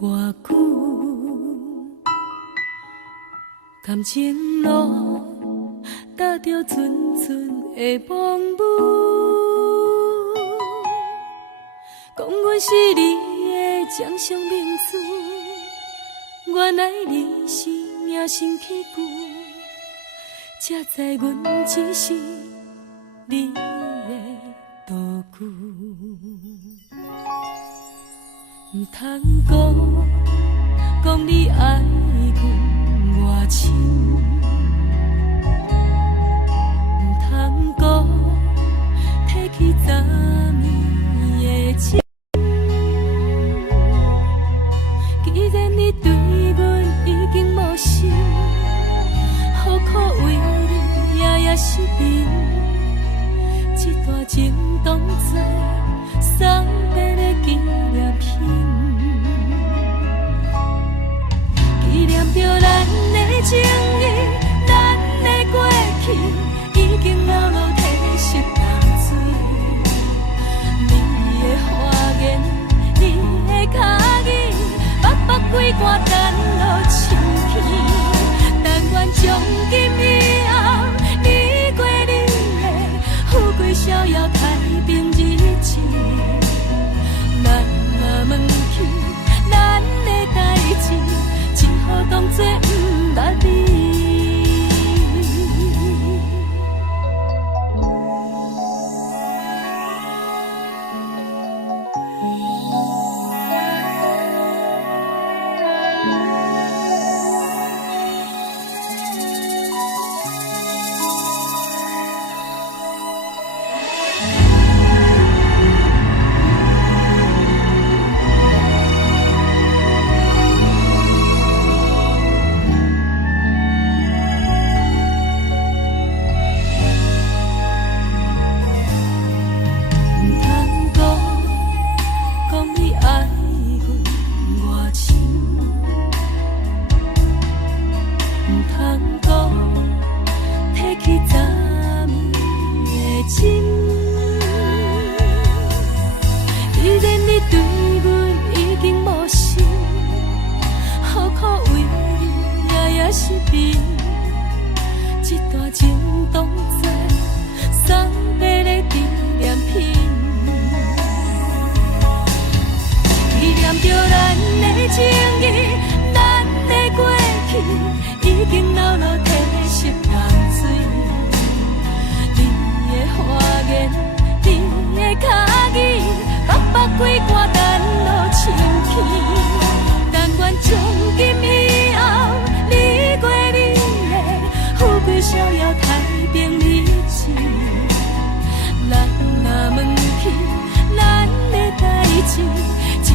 偌久，感情路踏着阵阵的风雨，讲阮是你的掌上明珠，原来你是命生起句，才知阮只是你的道具。唔通讲你爱阮偌深，唔通讲提起昨暝的情。既然你对阮已经无心，何苦为你夜夜失眠？这段情当作送别的纪念品，纪念着咱的情谊，咱的过去已经老老褪色淡水。你的花言，你的脚语，白白几挂等落深去。但愿从今以后，你过你的富贵逍遥太平日子。咱若问起咱的代志，只好当作不捌你。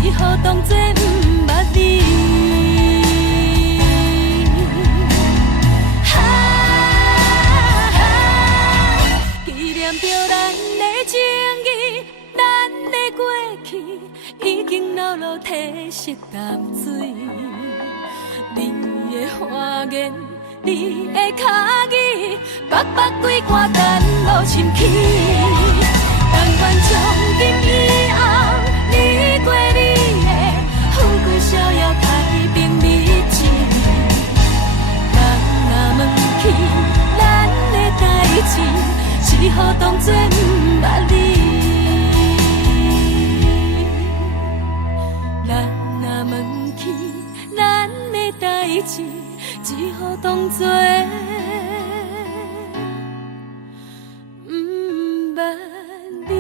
只好当作不捌你。纪念着咱的情谊，咱的过去已经老老褪色淡水。你的花言，你的脚语，白白几挂等落深起。但愿从今以后，你过你的富贵逍遥太平日子。人若问起咱的代志，只好当作不捌你。人若问起咱的代志，只好当作不捌你。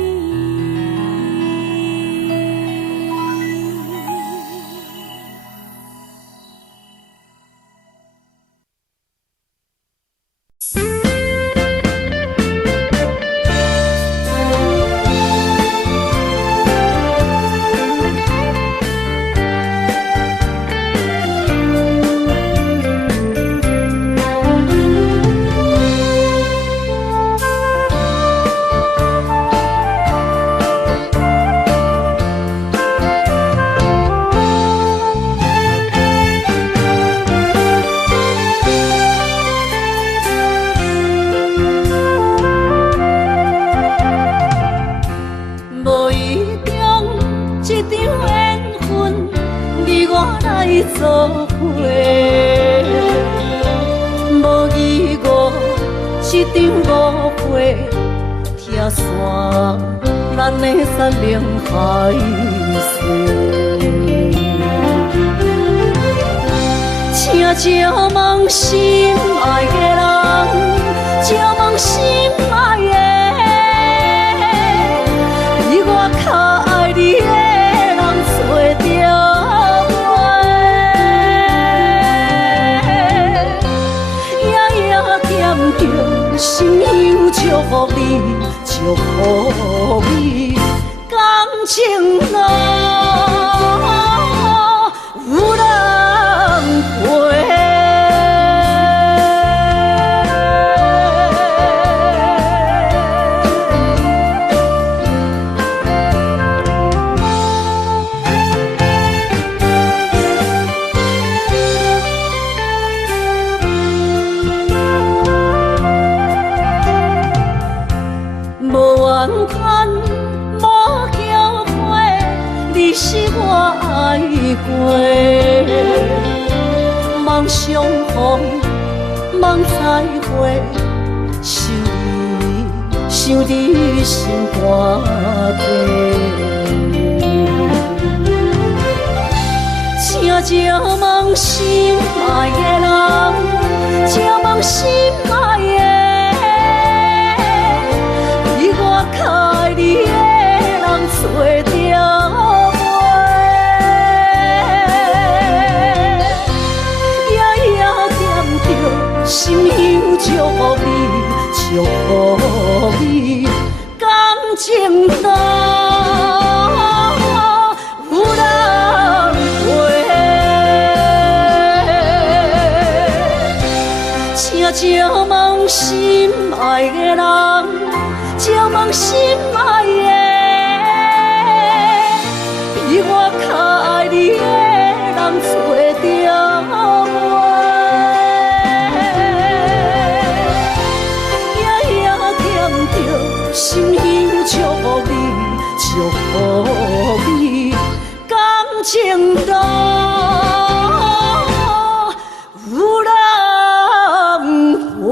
一场误会，拆散咱的山盟海誓。请借问心爱的人，借问心爱的，比我较爱你的人找着我，夜夜惦着心忧祝福你，祝福你，感情路有人陪。梦相逢，梦再会，想你心肝底。请借问心爱的人，借问心爱的，比我较爱你的人找着。心忧祝福你，祝福你，感情路有人陪。请借问心爱的人，借问心爱的，比我较爱你的人找着我。心忧祝福你，祝福你，感情路有人陪。情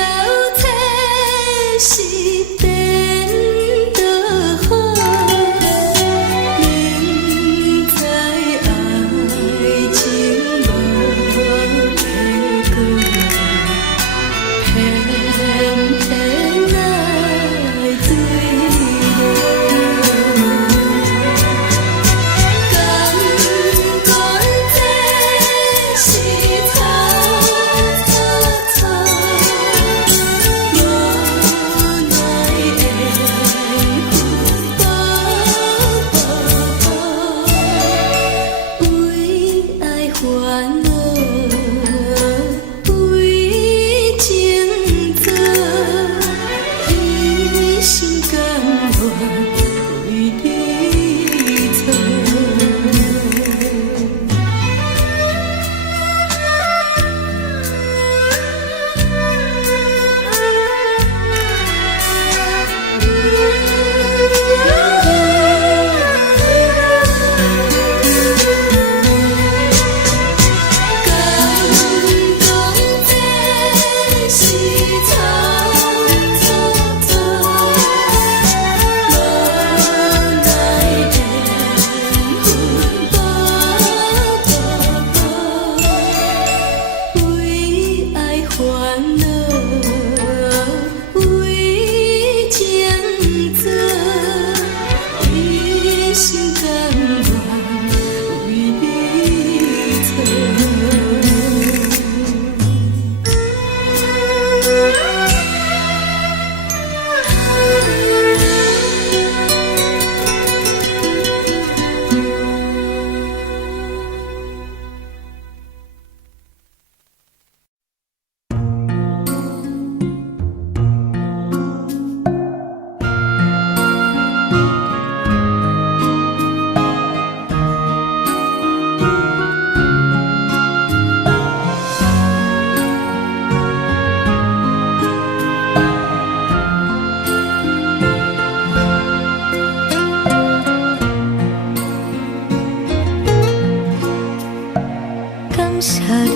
到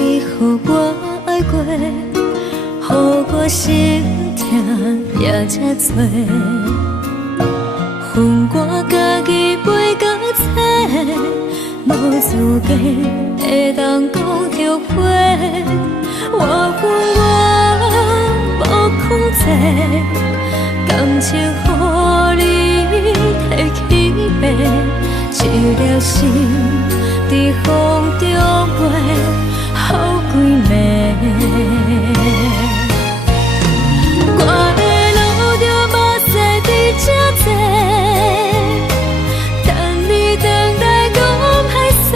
你予我爱过，予我心痛也这多，恨我家己袂到切，无资格会当讲后悔。我恨我无控制，感情予你摕去卖，一粒心在风中飞，好几暝。我的路就目屎在这多，等你回来讲歹势，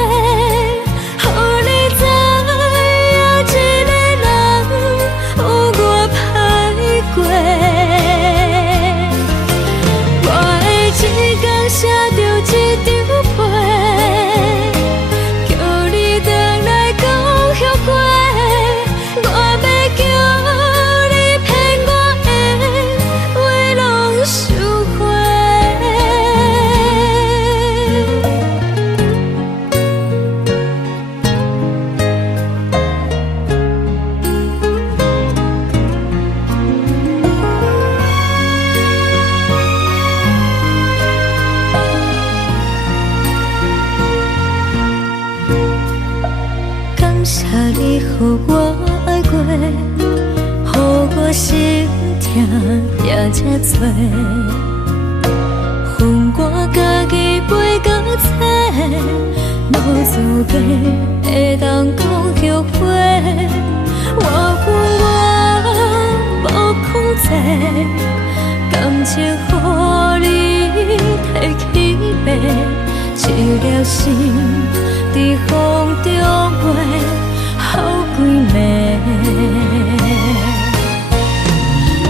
予你知影一个人有我歹过。我的一天写着一张被，叫你回来讲后悔。我要叫你骗我的话拢收回。感谢你予我爱过，予我心痛也这多，恨我家己袂到切，无资格会当讲后悔。我恨我无控制，感情予你摕去卖，一粒心在风中飞，好几暝。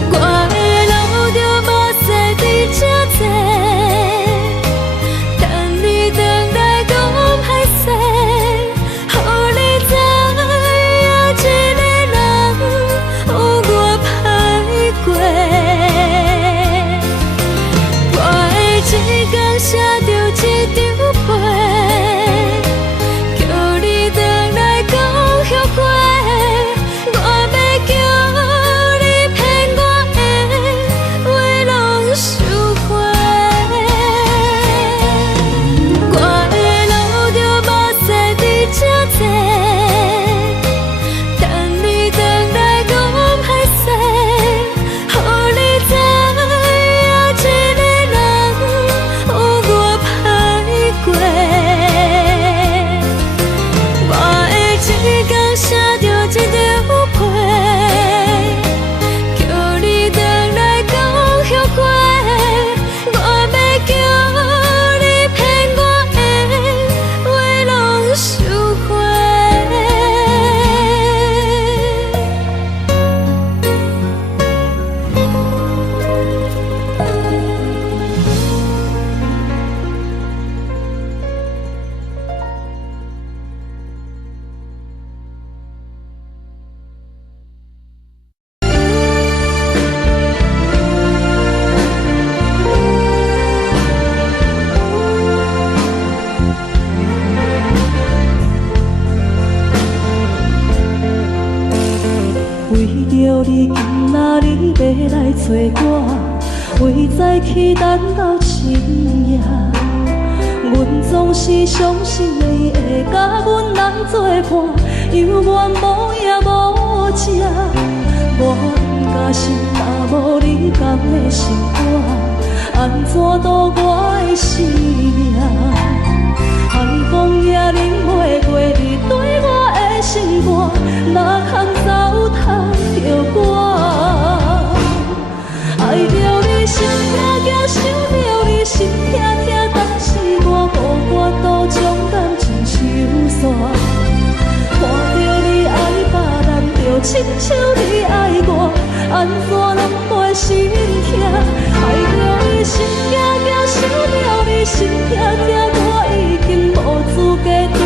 我的路就目屎在这多，等你回来讲歹势，予你知影一个人有我歹过。我的一天写着一张被，叫你回来讲后悔。我要叫你骗我的话拢收回。我的路就目屎在这多，等你回来讲歹势，予你知影一个人有我歹过。我的一天写着一张被，叫你回来讲后悔。我要叫你骗我的话拢收回。为着你今仔日要来找我，为早起等到深夜，阮总是相信你会甲阮人作伴，犹原无影无迹。我假心若无你甘的心肝，安怎度我的生命？寒风也忍袂过你对我的心肝，哪通糟蹋着我？爱着你心痛痛，想着你心痛痛，但是我予我都将感情收煞。看着你爱别人，就亲像你爱我，安怎拢袂心痛？爱着你心惊惊，想着你心痛痛，我已经无资格对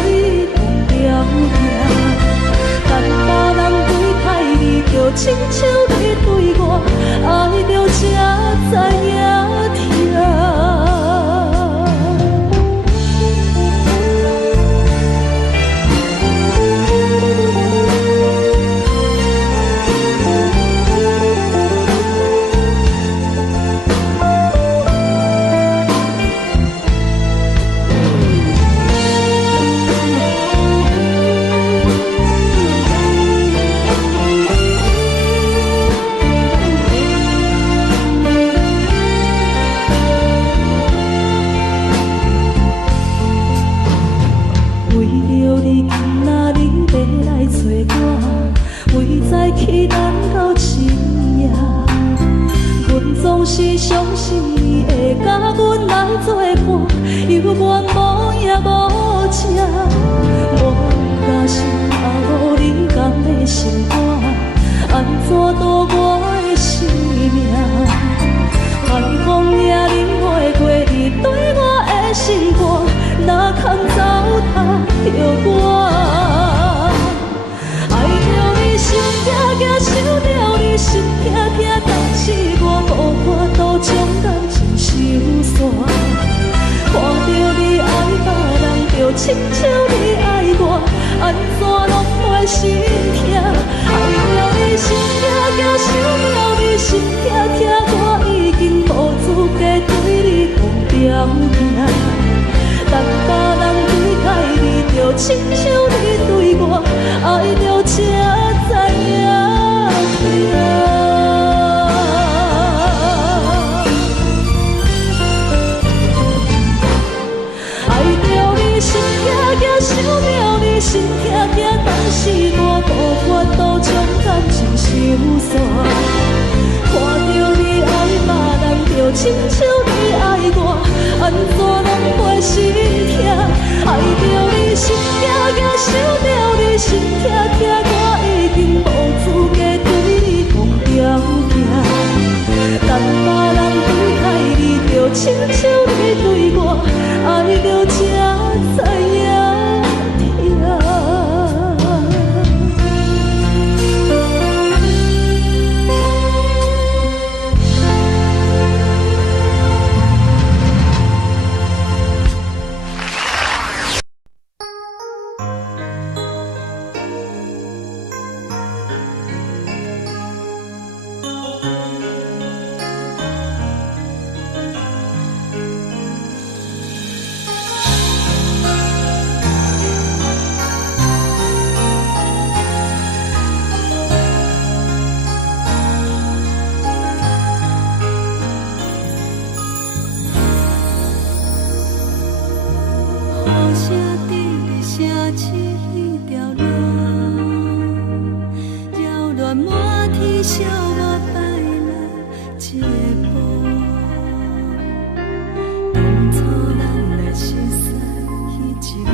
天了行。但别人对待你，就亲像你对我，爱着才知影疼。是你会甲阮来作伴，犹原无影无迹。无假是也无你甘的心肝，安怎度我的生命？海风掠你花过，你对我的心肝，哪通糟蹋着我？爱着你心痛痛，想着你心痛痛，但是我无法度将感情收煞。看着你爱别人，就亲像你爱我，安怎拢袂心痛？爱着你心痛痛，想着你心痛痛，我已经无资格对你讲条件。但别人对待你，就亲像你对我，爱着才知影痛。爱着你心痛痛，想着你心痛痛，但是我无法度将感情收煞。看着你爱别人，就亲像你爱我，安怎拢袂心痛？爱着你心痛痛，想着你心痛痛，我已经无资格对你讲条件。但别人对待你，就亲像你对我，爱着才知影痛。雨声滴声起条乱，扰乱满天，笑我摆了一步。当初咱的心酸彼一幕，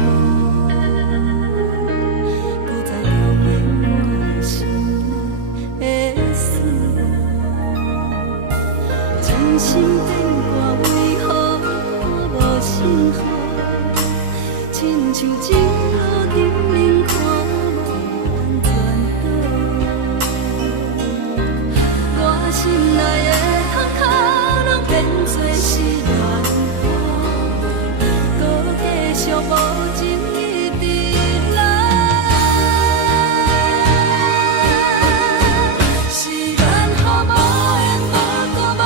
搁再重演我心内的思念。真心变卦，为何看无信号？亲像情路顶面看无安全岛，我心内的痛哭拢变作是乱雨，搁继续无情意伫来。是缘和无缘，无果无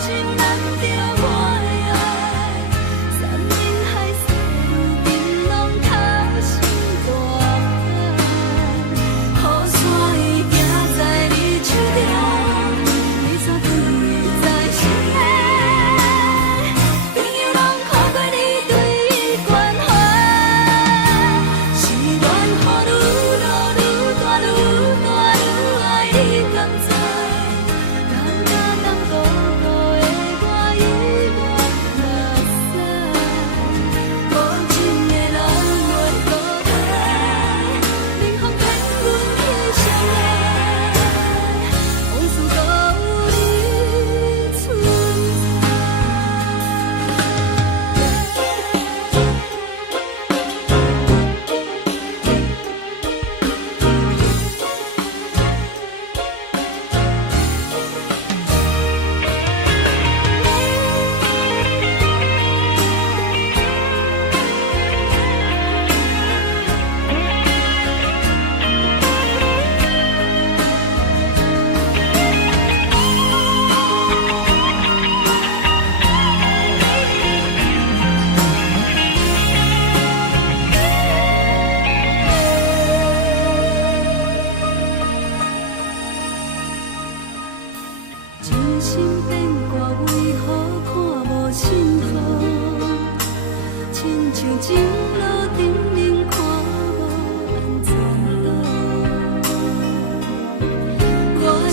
情，难着我的爱，山盟海誓。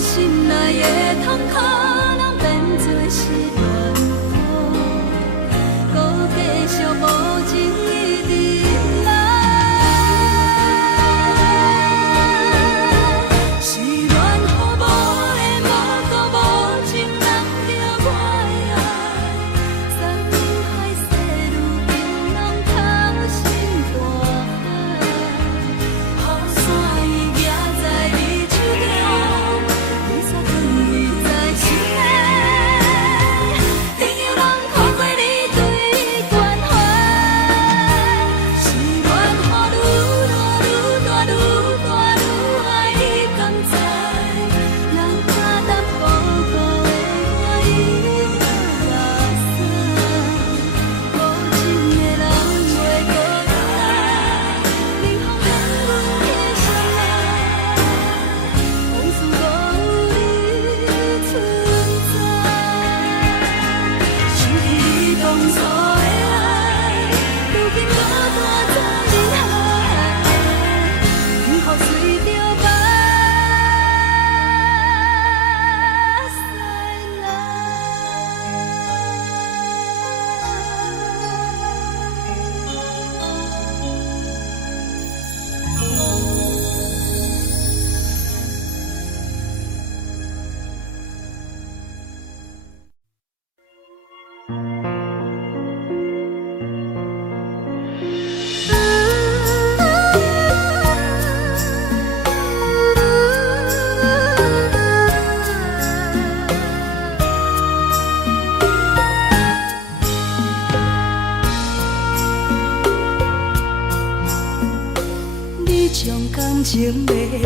心内的痛苦，拢变作是乱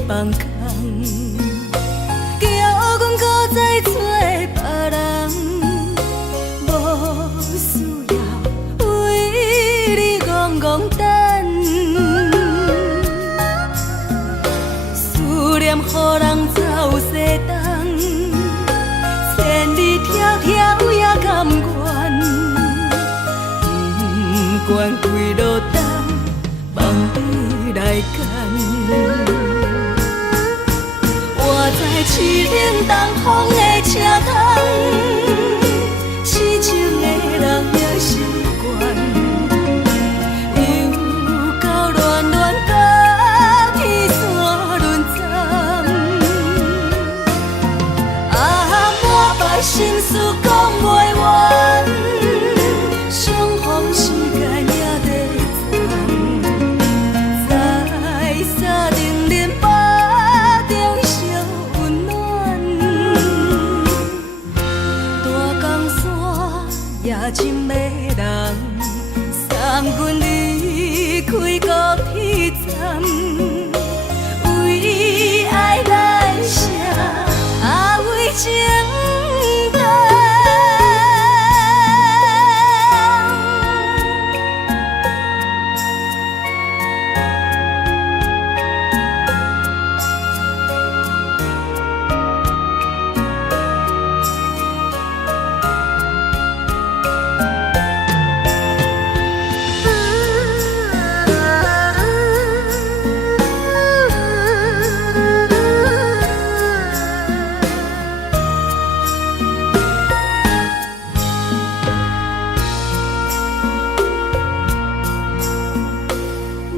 放空，叫阮搁再找别人，无需要为你戆戆等，思念予人走西东，千里迢迢也甘愿，不管几路灯，望你来牵。我在凄冷东风的车窗，痴情的人也习惯，又到恋恋甲天山沦陷。啊，满腹心事讲袂完，相逢时间也在藏，在沙定林巴中烧温暖。大江山也真迷人，送阮离开高铁站，为爱来写，啊为情重。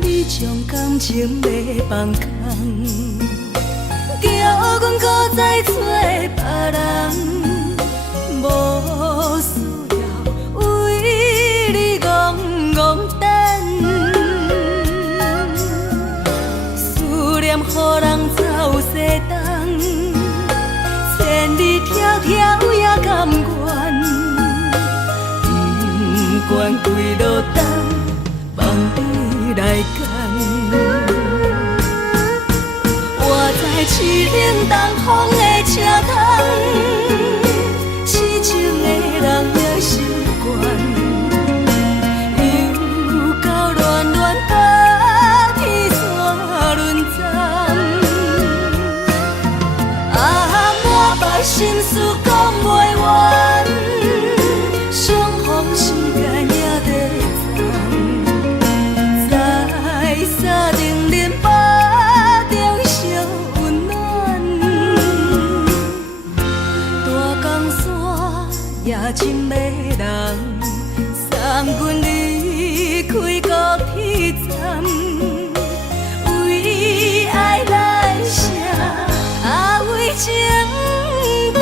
你将感情要放空，叫阮搁再找别人，无需要为你戆戆等，思念予人走西东，千里迢迢也甘愿，不管几路灯，望你来牵。我在凄冷东风的车窗，痴情的人也习惯，又到恋恋甲天山沦陷。啊，满腹心事讲袂完，相逢时间也在藏，在沙定林巴中烧温暖。大江山也真迷人，送阮离开高铁站，为爱来写，啊为情重。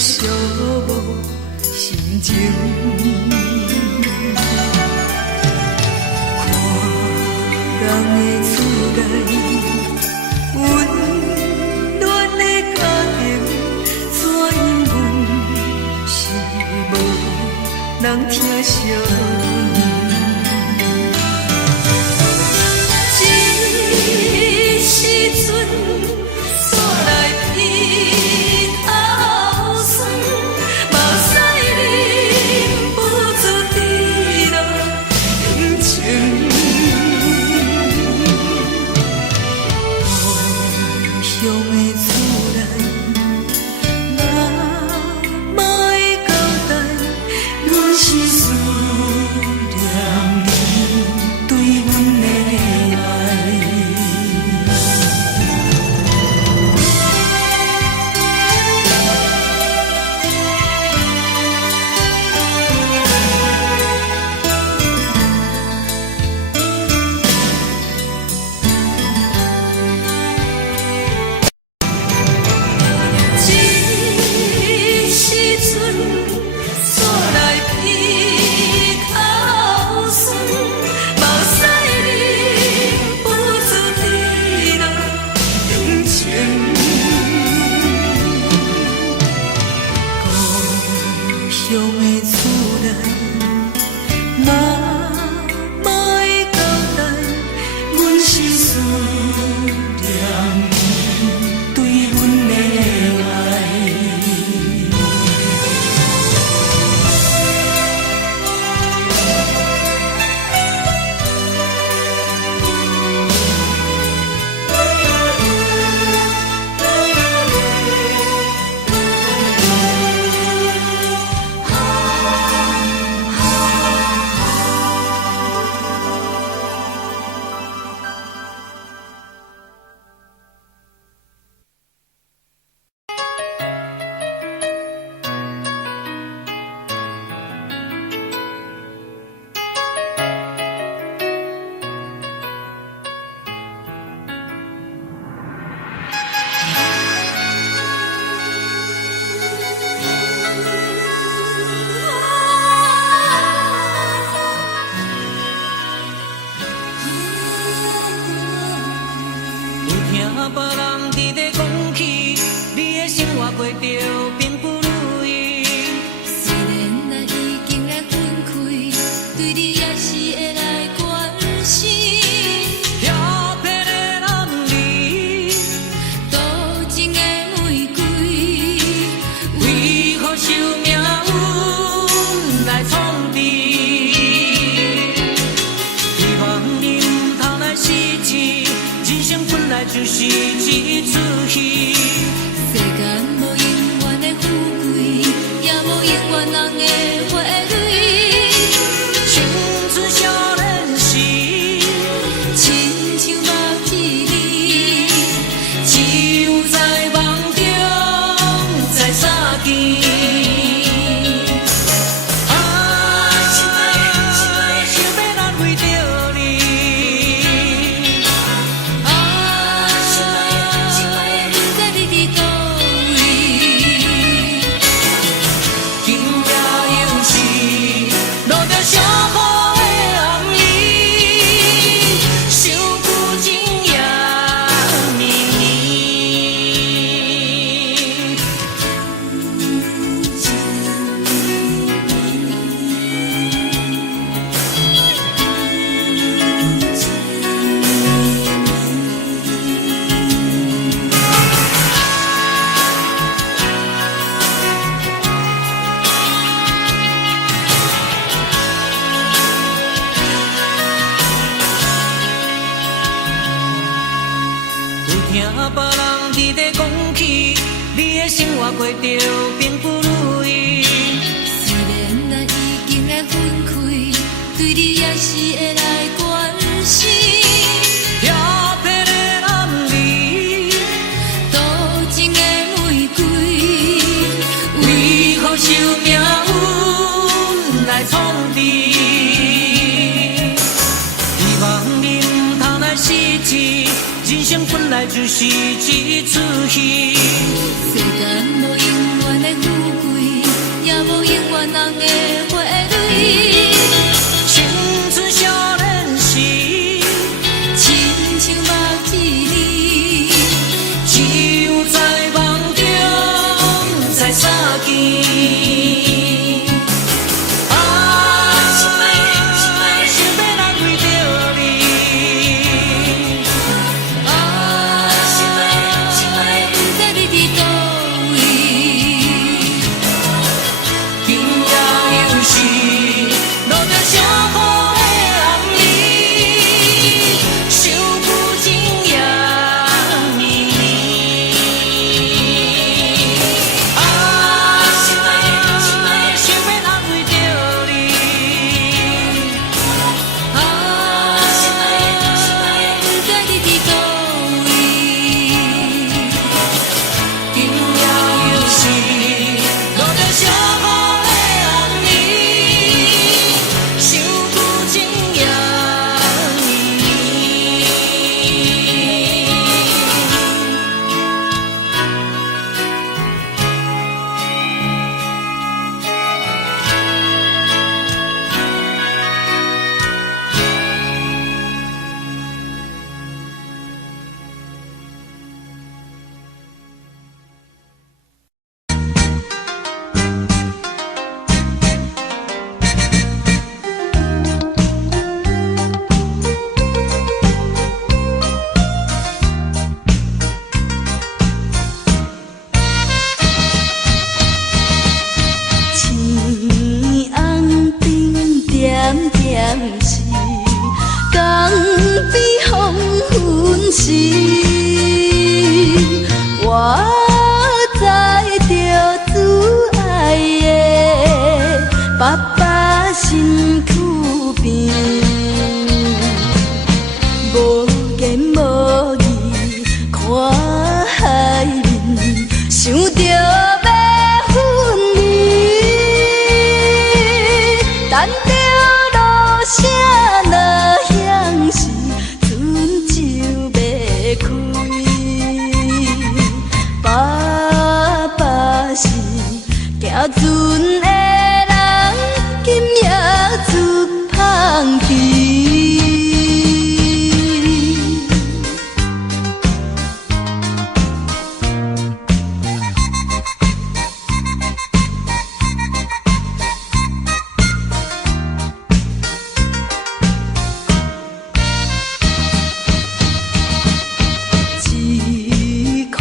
寂寞心情。看人的厝内温暖的家庭，怎因阮是无人疼惜？时阵煞来鼻头酸，目屎忍不住滴落眼睛。故乡的厝内，哪会交代？阮是思念你对阮的爱。就是一出戏。世间无永远的富贵，也无永远人的花蕊。青春少年时，亲像目翕你，只有在梦中才相见。听别人伫咧讲起，你的生活过着并不如意。虽然咱已经来分开，对你也是会来关心。漂泊的男儿，多情的玫瑰，为何受命运来创治？希望你唔通来失志。人生本来就是一出戏，世间无永远的富才相见。头阮戏，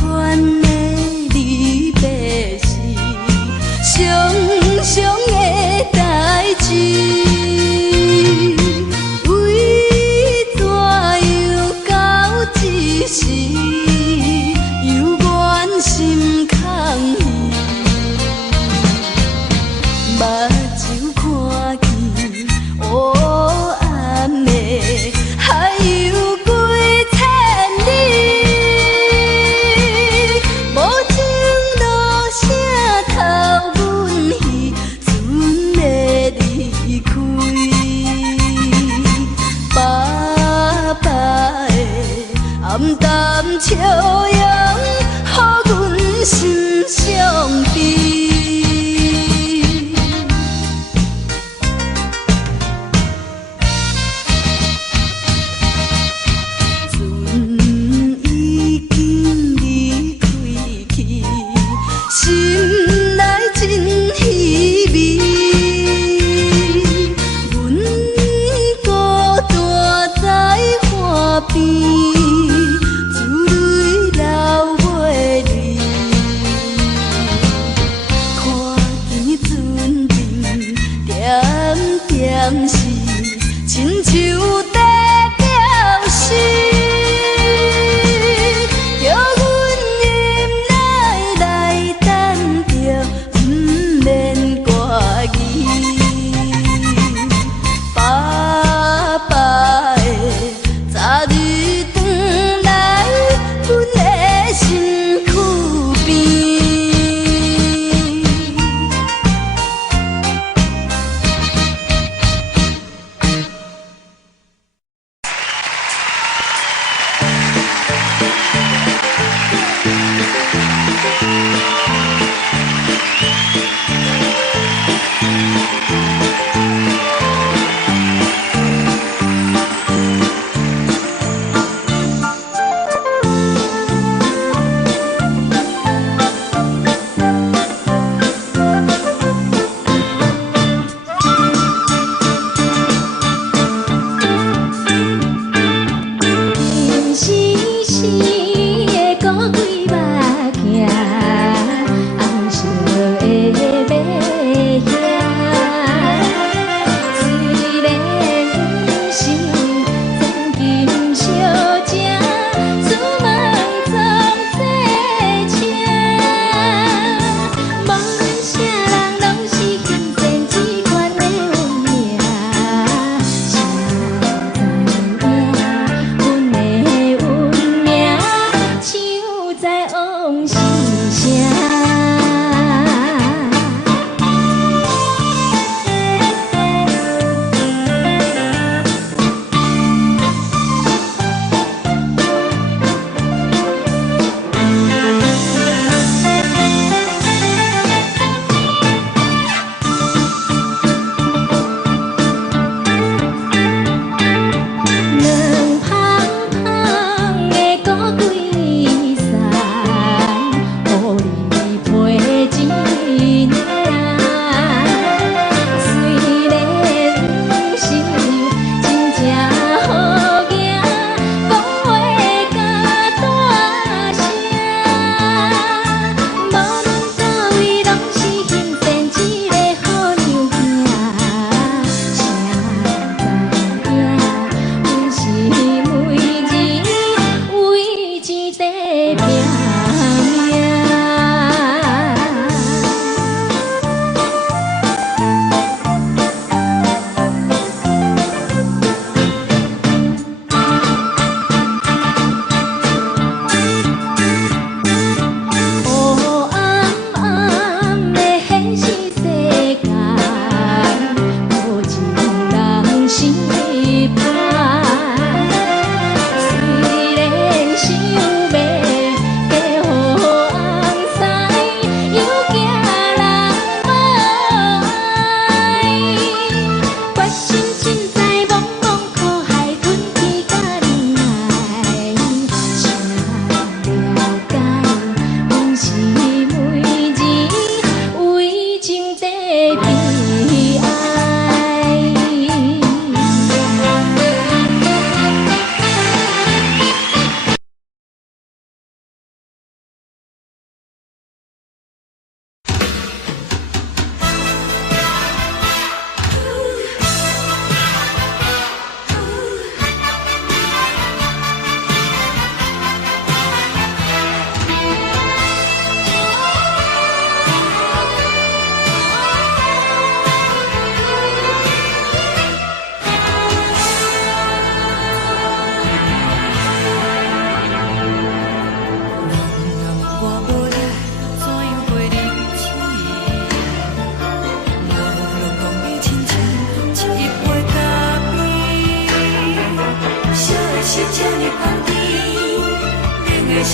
船要离开。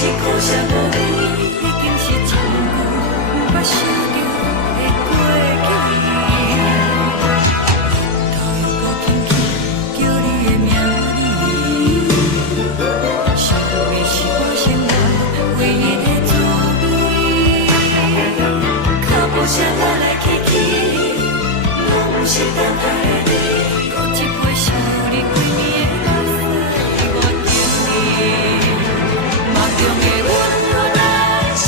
是苦涩无味，已经是真久无法想着的过去。头又搁轻轻叫你的名字，想你是我生活唯一的滋味。脚步声来来去去，拢是等待的你。搁一杯想你几年的目屎，我等你。梦中的阮我来醒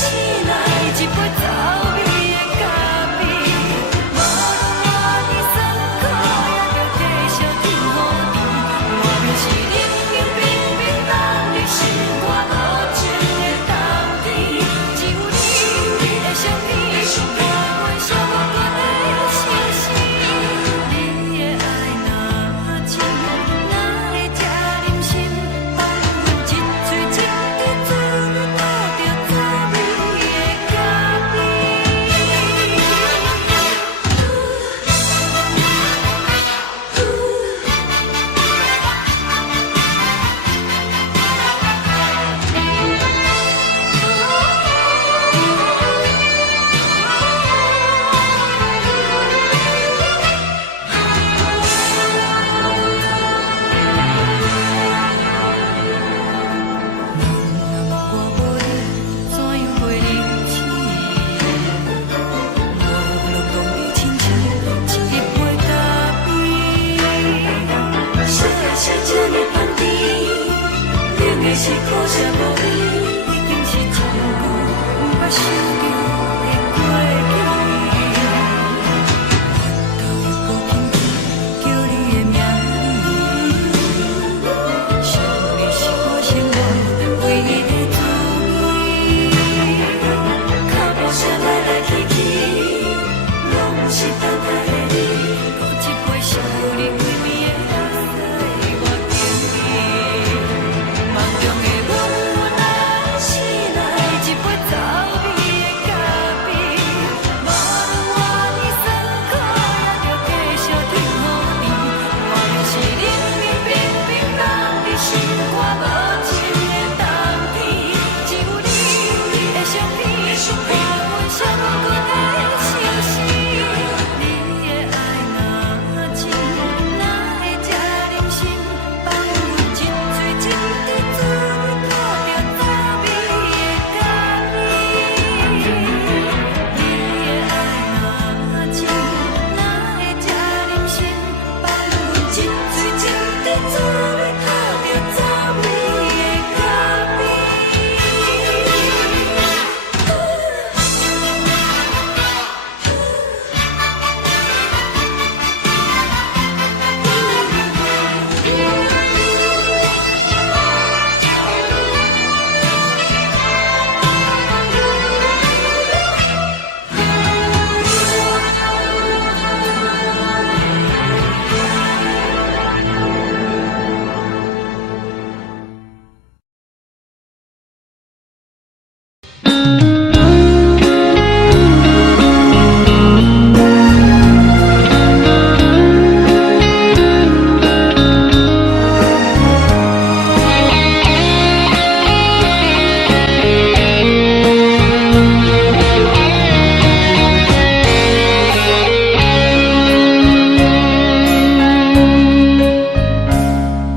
来，一杯走味的咖啡。无论我的酸苦，也着继续甜乎甜。我便是冷冷冰冰人的心肝无情的冬天。只有你的相片，我小我过的心事。你的爱若真，哪会这忍心放阮一嘴一滴滋味，倒着滋味的咖啡。我无你，怎样过日子？无论讲你亲像一杯咖啡，小的是这呢香甜，冷的是苦涩无味，已经是真久无法想着的过去。头又搁轻轻叫你的名字，想你是我生活唯一的滋味。脚步声来来去去，拢是等待的你。搁一杯想你几年的目屎，我等你。梦中的阮我来醒来，一杯走味的咖啡。无论我的酸苦，也着继续甜乎甜。我便是冷冷冰冰人的心肝无情的冬天。只有你的相片，伴阮小我过的心事。你的爱若真，哪会这忍心放阮一嘴一滴滋味，倒着滋味的咖啡。你的爱若真，哪会这忍心放阮一嘴一滴滋味，倒着滋味的咖啡。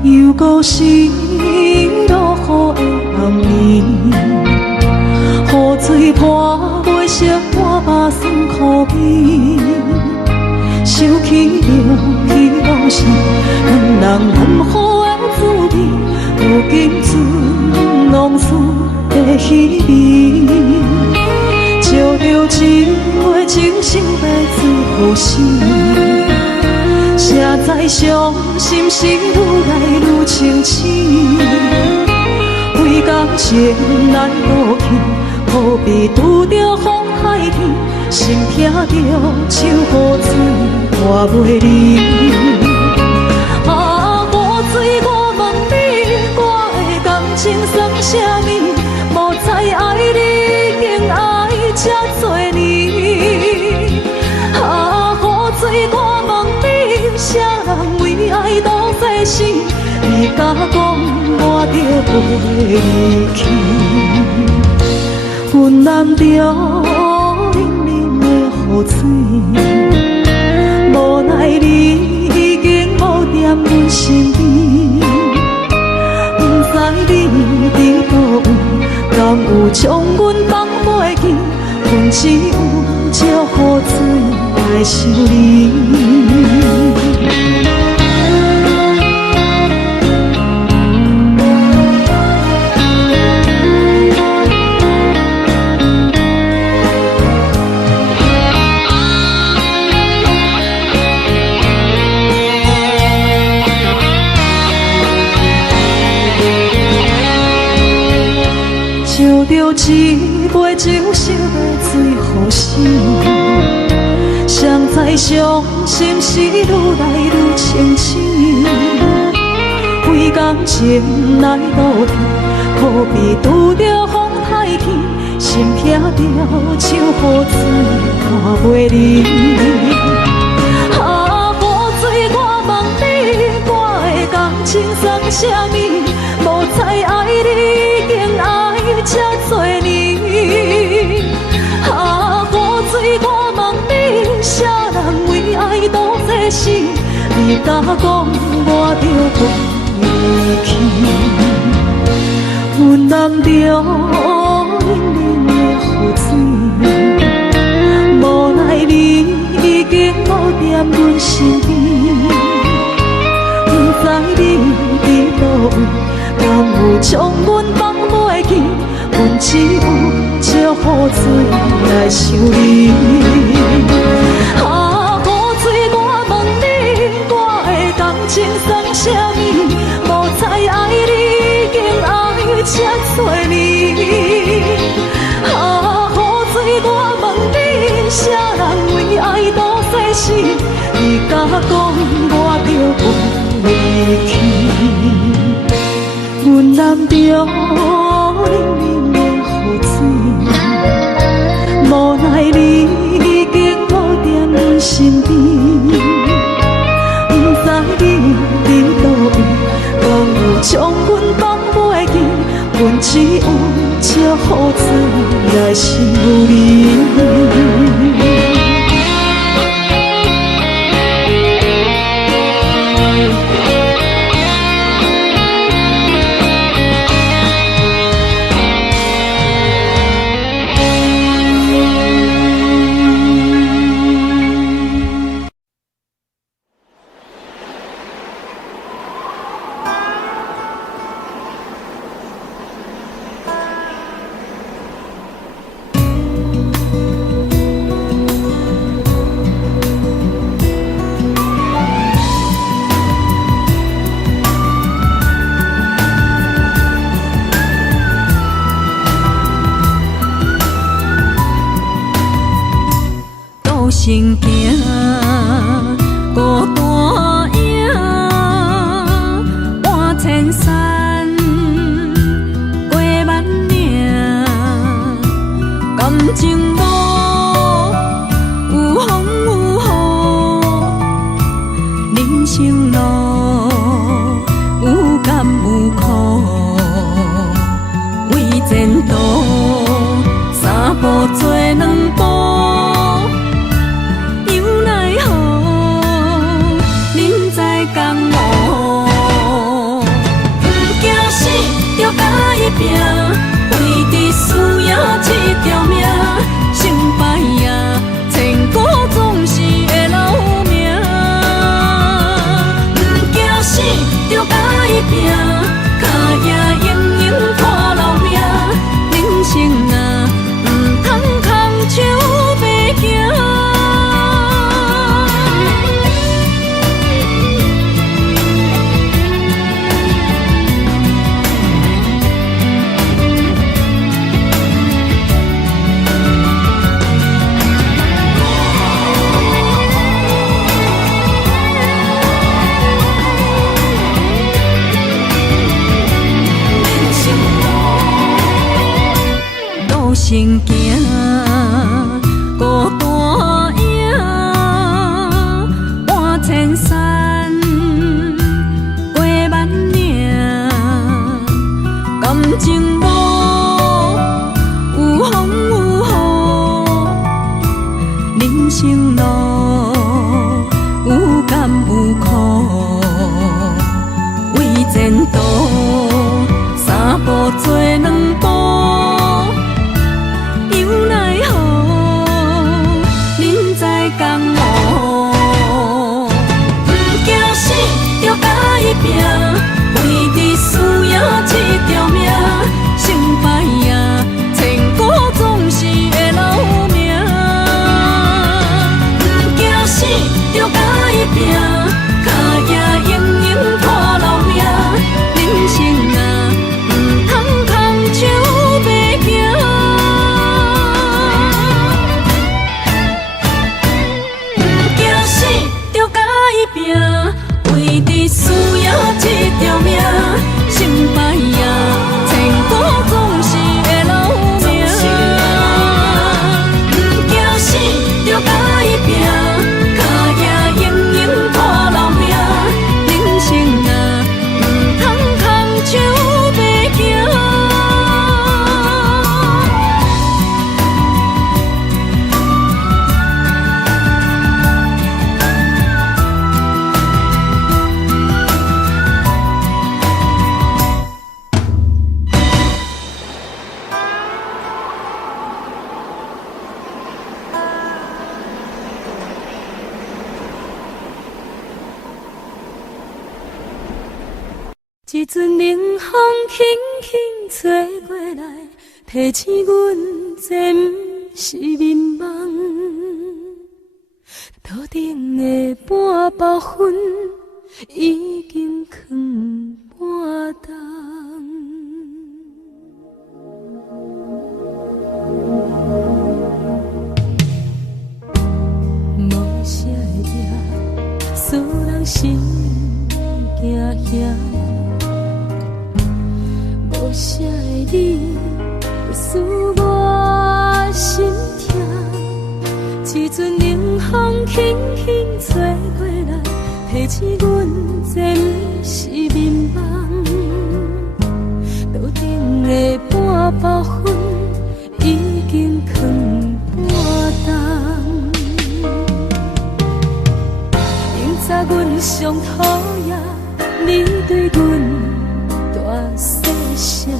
又搁是落雨的暗暝，雨水泼袂熄我目酸苦味，想起着彼往事，两人难好的滋味，如今存往事的稀微，照着一月情深来自何时？谁知伤心事愈来愈清醒，为感情难过去，何必拄着风海天？心痛着手雨水拖袂离。啊，雨水，我问你，我的感情算啥物？无知爱你，竟爱这多年。啊，雨水，我问你，啥人为爱赌世事？你敢讲我着袂离去？阮难着冷冷的雨水，无奈你已经无在阮身边，不知你伫倒位，敢有将阮放袂记？阮只有借雨水来想你。烧着一杯酒，烧的醉予醒，谁知伤心事愈来愈清醒。几工前来倒去，可比拄着风太轻，心痛着手雨水看袂离。啊，雨水，我问你，我的感情算啥物？无猜爱你，已经爱这多年。啊，雨水，我问你，啥人为爱赌这死？你甲讲我着离去，阮难着冷冷的雨水，无奈你已经无在阮身边，不知你伫倒位，敢有将阮放袂记？阮只有借雨水来想你。啊，雨水，我问你，我的感情算啥物？无猜爱你已经爱这多年。啊，雨水，我问你，啥人为爱赌这死？你甲讲我着离去，阮难着冷冷的雨水，无奈你已经无在阮身边，不知你伫倒位，敢有将阮放袂记？阮只有借雨水来想你。行行，孤单影，半千山，过万岭，感情路有风有雨，人生路有甘有苦，为前途三步做两步。情路有甘有苦，为前途三步做两步，又奈何人在江湖，不惊死就甲伊拼，为伫需要这条命，成败赢千古总是会留名，不惊死就甲伊拼，脚也硬硬拖老命，人生啊不通空手白行，不惊死就甲伊拼，为伫需要这条命，成败赢千古总是会留名，不惊死就甲伊拼，脚也硬硬拖老命，人生啊不通空手白行。一阵冷风轻轻吹过来，提醒阮这不是眠梦。头顶的半包云已经藏半冬。无啥会赢，使人心惊惊。无啥的你，会使我心痛。一阵冷风轻轻吹过来，提醒阮这不是眠梦。头顶的半包云已经藏半冬。明早阮上讨厌你对阮大细声，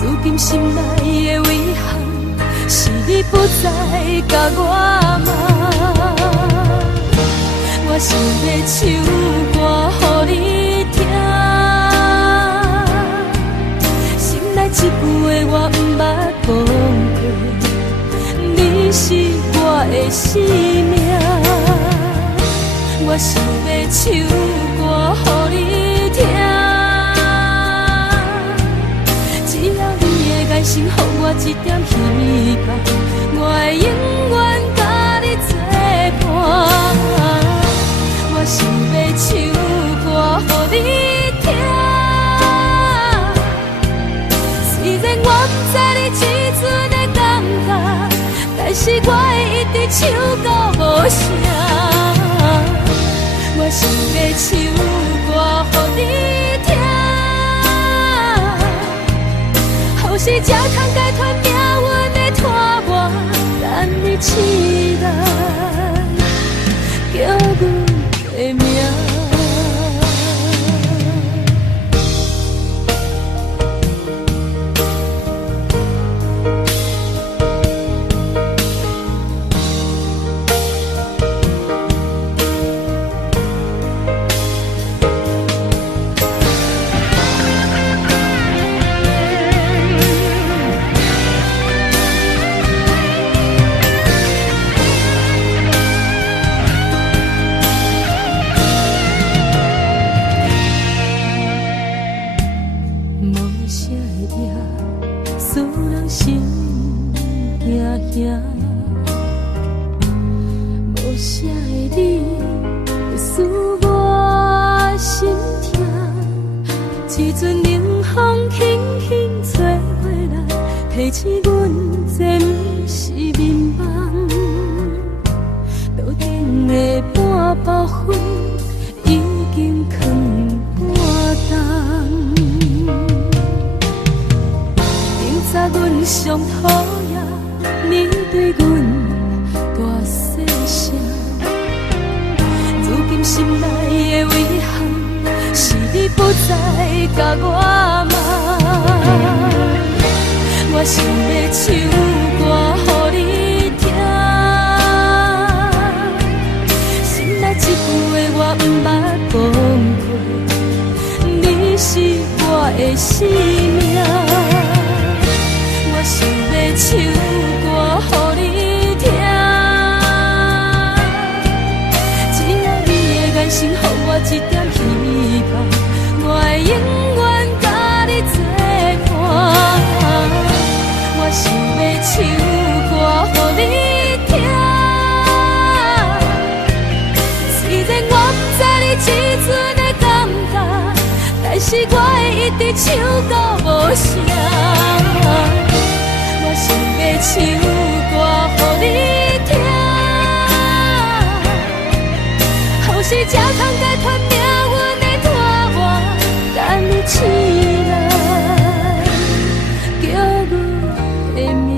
如今心内的遗憾，是你不再甲我骂。我想要唱歌予你听，心内一句话我不捌讲过，你是我的生命。我想要唱歌予你听，爱心予我一点希望，我会永远甲你作伴。我想要唱歌予你听，虽然我不知你这阵的感觉，但是我会一直唱到无声。我想要唱歌予你听，后世才通解脱命运的拖磨，等你起来叫阮的名。无啥的你，会使我心痛。一阵冷风轻轻吹过来，提醒阮这不是眠梦。头顶的半包云已经藏半冬。明早阮上讨厌你对阮大今心内的遗憾，是你不再甲我骂。我想要唱歌予你听，心内一句话我毋捌讲过，你是我的生命。我想要唱歌予你听，只要你的眼神予我一点希望，我会永远甲你作伴。我想要唱歌予你听，虽然我不知你这阵的感觉，但是我会一直唱到无声。我想要唱歌予你听，后世才通解脱命运的拖磨，等你醒来叫阮的名。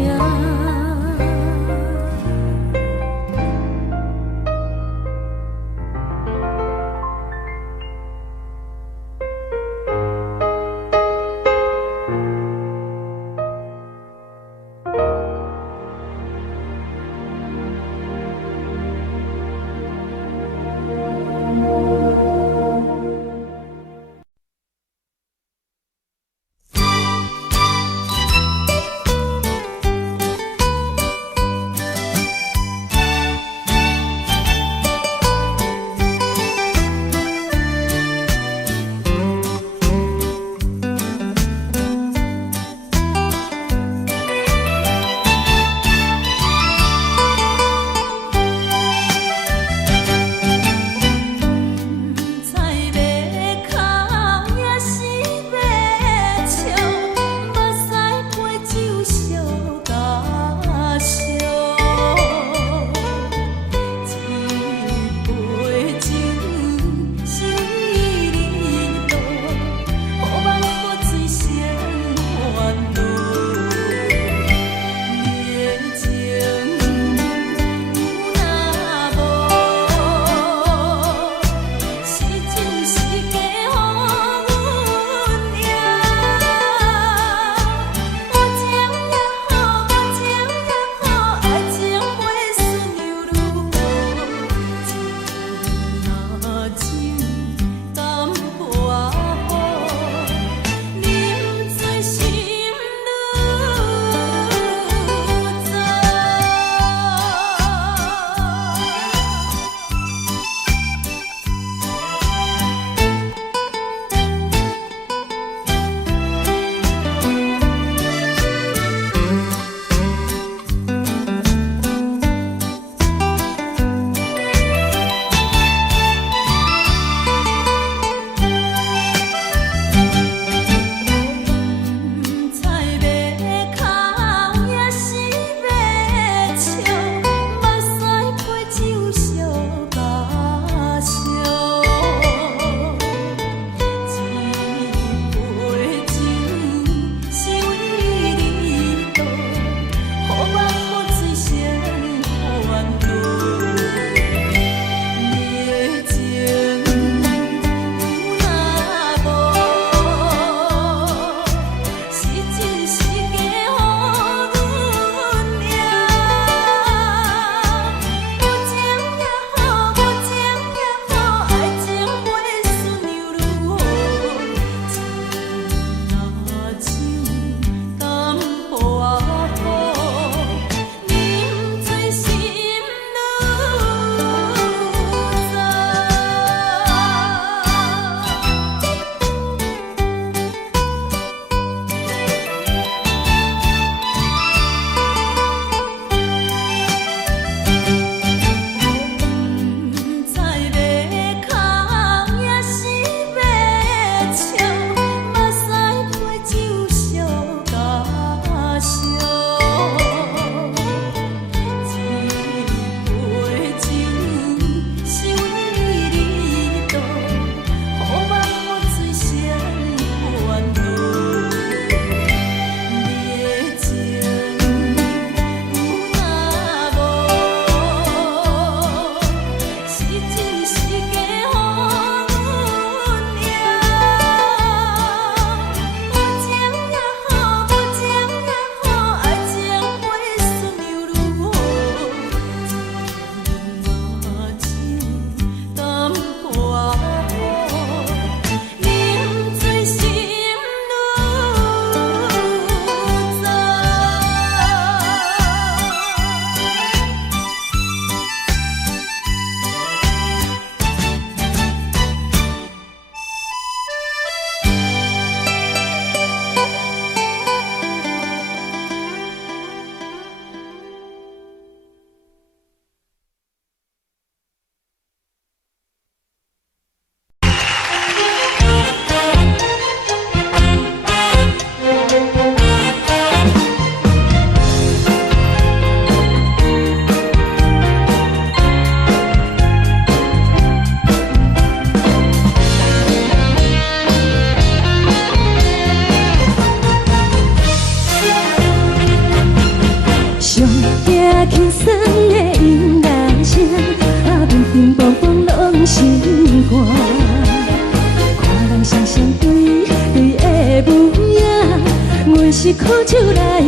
是苦酒来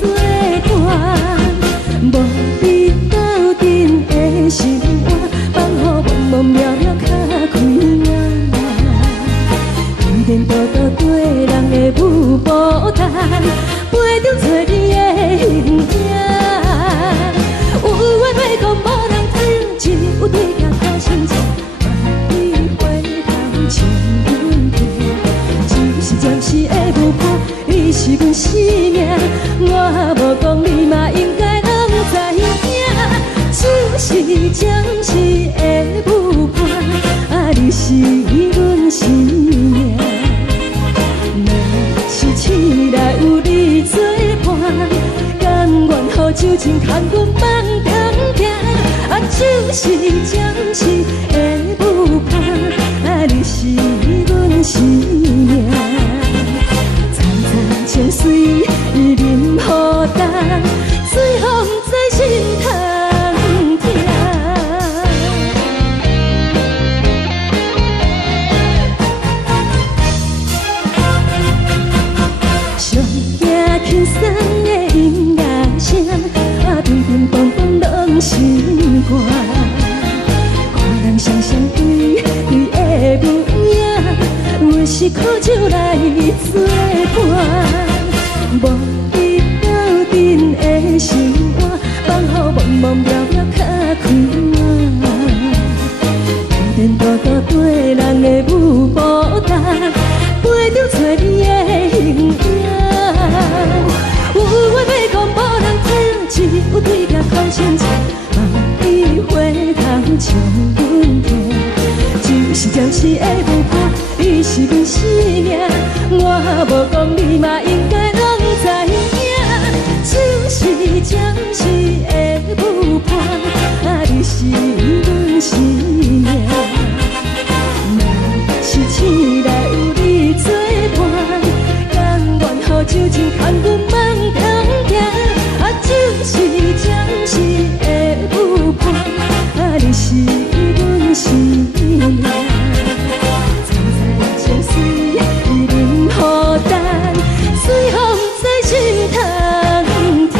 作伴，无你斗阵的心肝，放予茫茫渺渺较开眼。一连倒倒对人的舞步弹，陪着找你的形影。有话要讲，无人听，只有对镜头先唱，万里回头唱阮听。只是暂时的舞伴，你是阮生命，我无讲你嘛应该拢知影。只是暂时的舞伴，啊，你是阮生命。是醒来有你作伴，甘愿予酒精牵阮梦中行。啊，就是暂时的舞伴，啊，你是阮生命。层层情水任予担，水风在心通听。上惊轻松的音乐声，啊，乒乒乓乓拢心肝。看人双双对对的模样，我是苦酒来作伴。无你斗阵的心肝，放予茫茫渺渺较开眼。一连倒倒对人的舞步弹，陪着找你的形影。有话要讲，无人听，只有对镜头先唱，万里回头唱阮听。就是暂时的舞伴，你是阮生命，我无讲你嘛应该拢知影。就是暂时的舞伴，啊，你是阮生命。若是醒来有你作伴，甘愿予酒精牵阮梦中行。啊，就是暂时的舞伴，啊，你是阮生命。层层情水任予担，水风在心通听。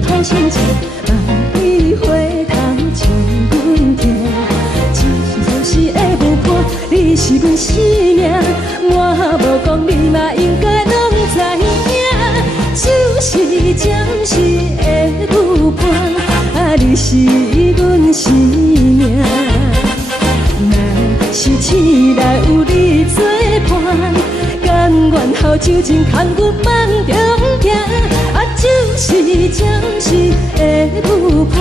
头先唱，万里回头唱阮听。只是暂时的舞伴，你是阮生命，我无讲你嘛应该拢知影。就是暂时的舞伴，啊，你是阮生命。若是醒来有你作伴，甘愿予酒精牵阮梦中行。啊，就是暂时的舞伴，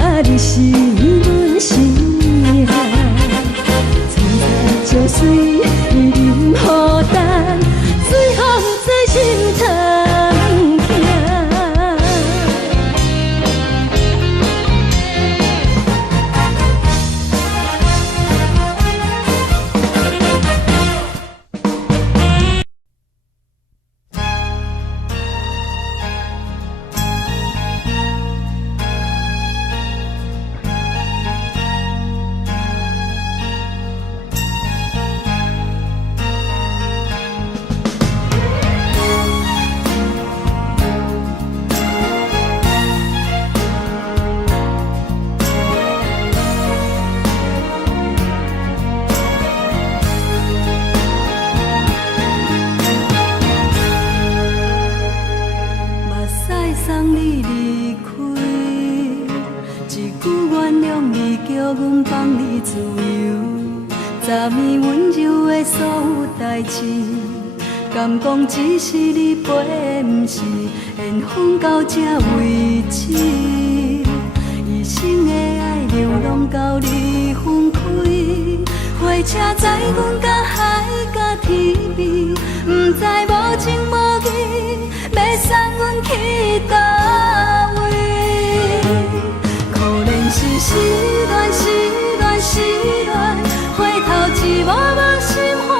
啊，你是阮生命。层层情水任予担，水风在心通听。敢讲只是你陪，不是缘分到这为止。一生的爱流浪到你分开，火车载阮甲海甲天边，不知无情无义，要送阮去倒位？可怜是失恋，失恋，失恋，回头一幕幕心烦。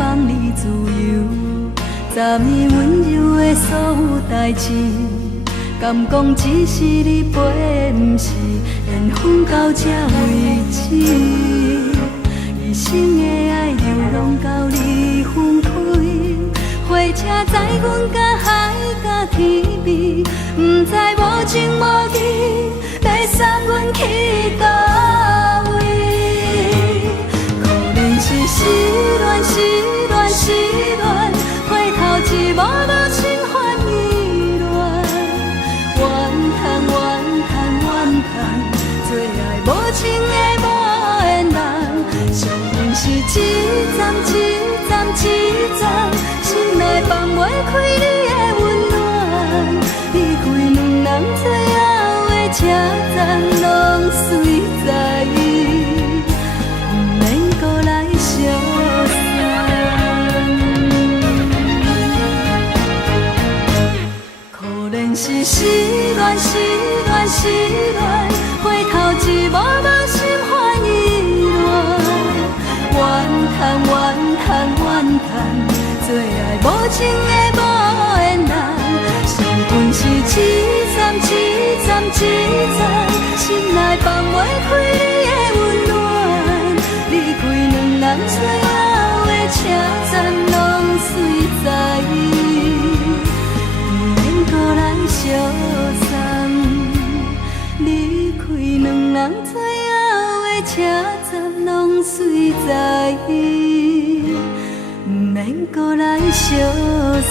放你自由，昨暝温柔的所有代志，敢讲只是你陪，不是缘分到这为止。一生的爱流浪到你分开，火车载阮甲海甲天边，不知无情无义，要送阮去倒位？可能是失恋，失恋，失恋，回头一幕无情换意乱，怨叹，怨叹，怨叹，最爱无情的无缘人，上恨是一站一站一站，心内放袂开你的温暖，离开两人最后的车站，拢随在意，不免搁来相送。可能是失恋，失恋，失恋，回头一幕无心换意乱，怨叹，怨叹，怨叹，最爱无情的无缘人，上恨是一站一站一站，心内放袂开你的温暖，离开两人最后的车站，拢随在意，不免搁来相送，离开两人最后的车站，拢随在意，不免搁来相送。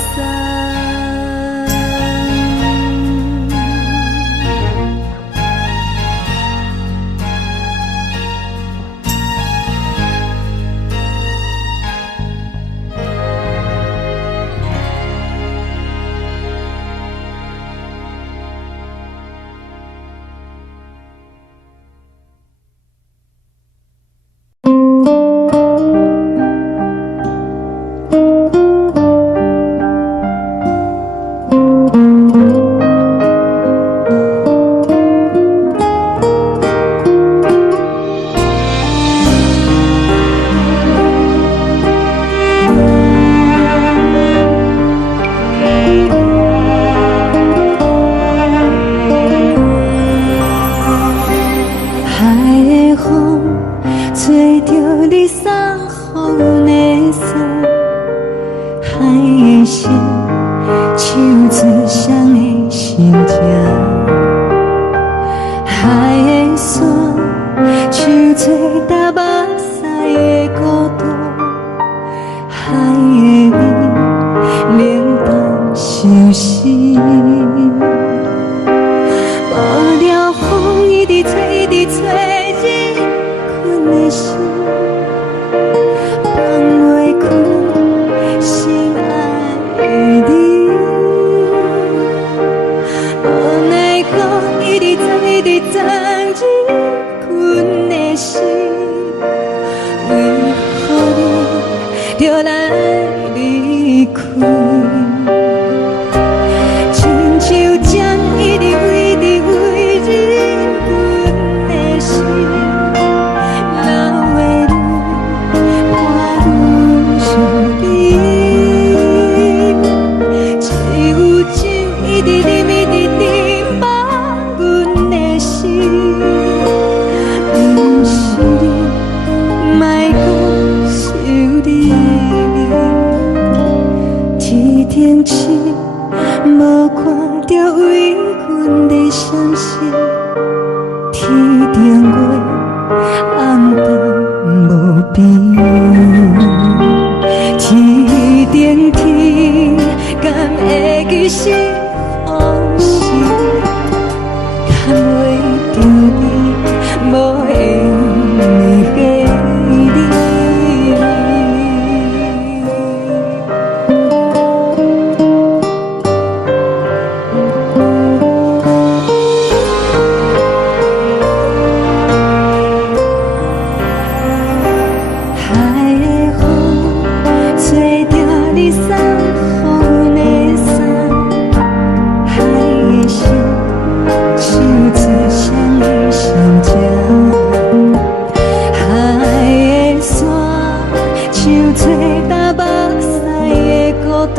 搭目屎的孤单，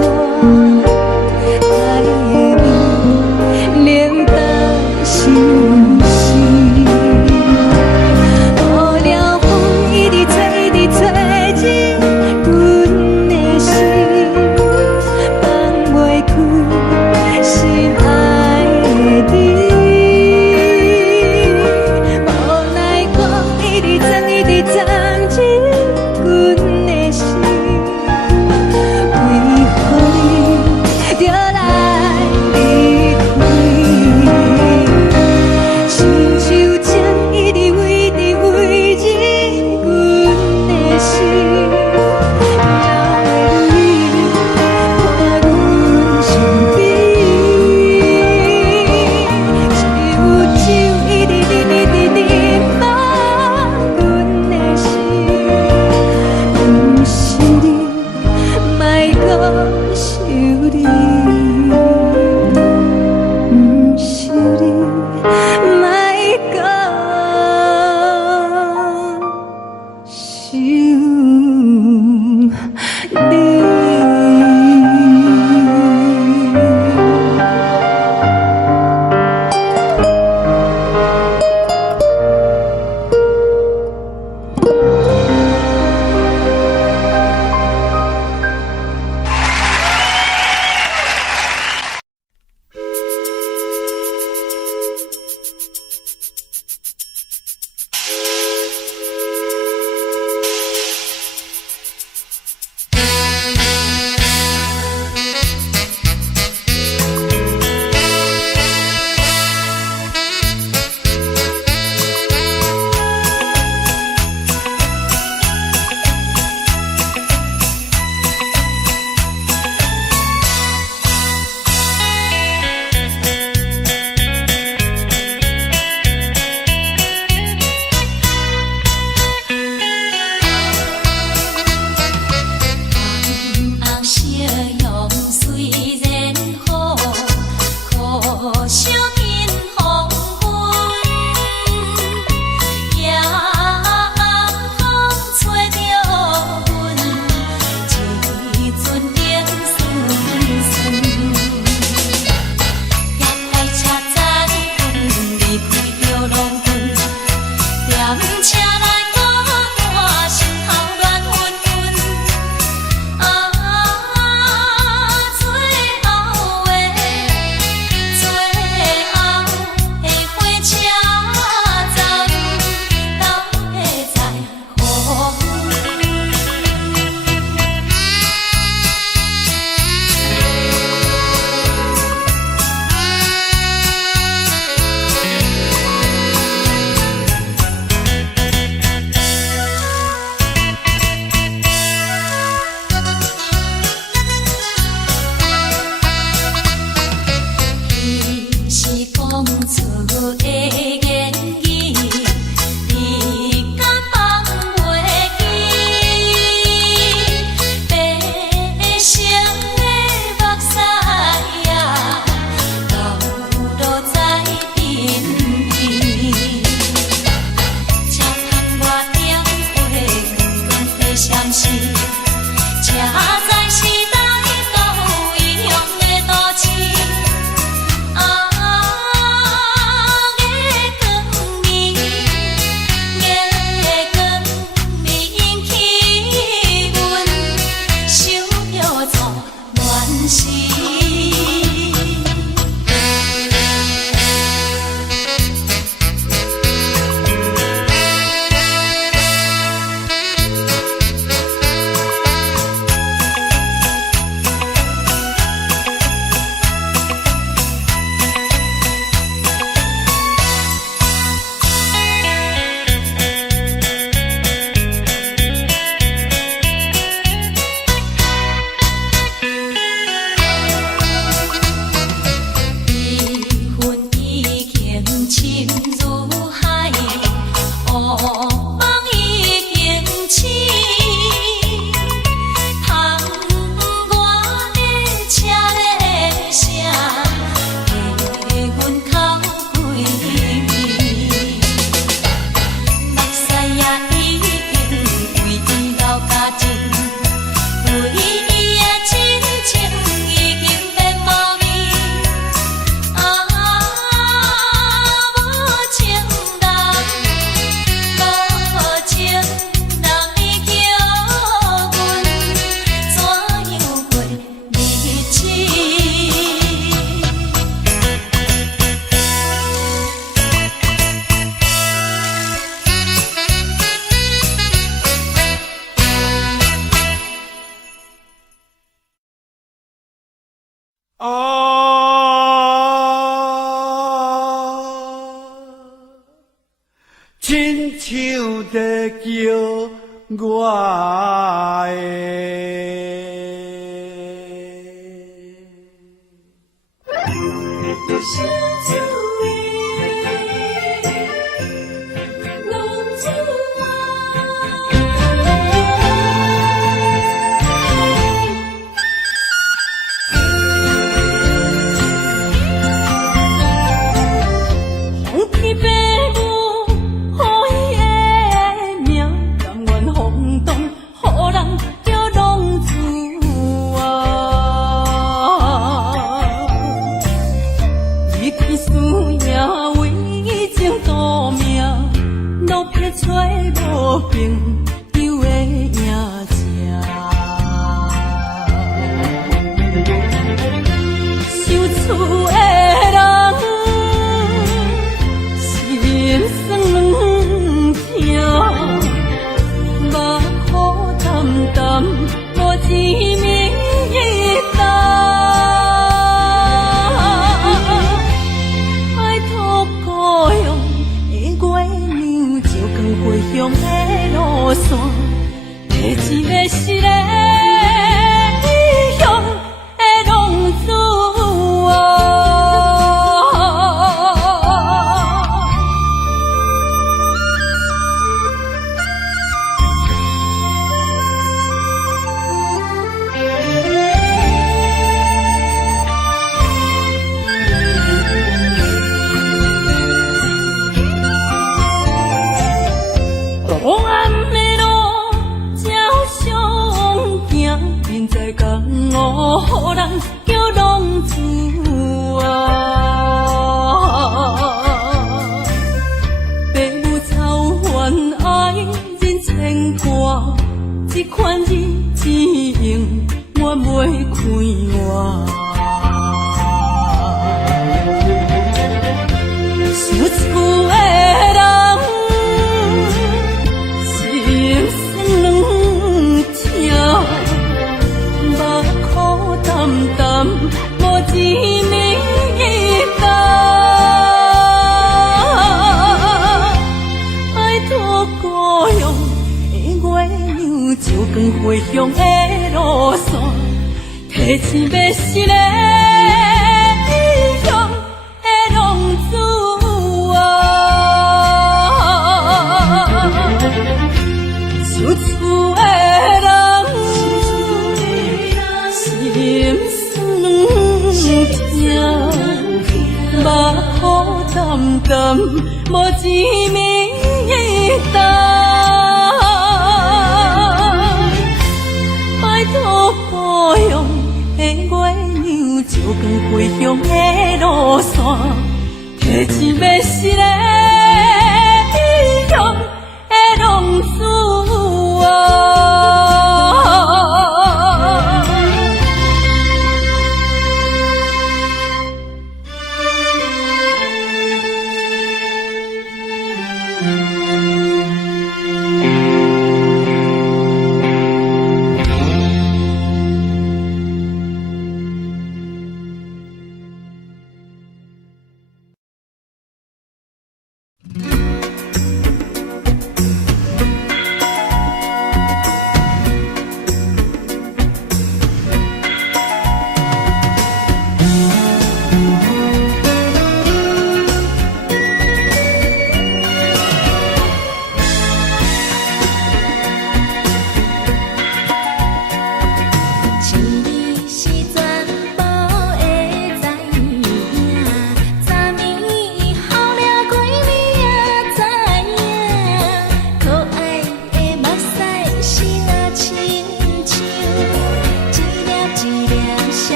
爱的你冷淡心事，雨了风一直吹，一直吹入阮的心，放袂开心爱的你。无奈我一直装，一直装入阮的心，为何你就来离开？亲像在叫我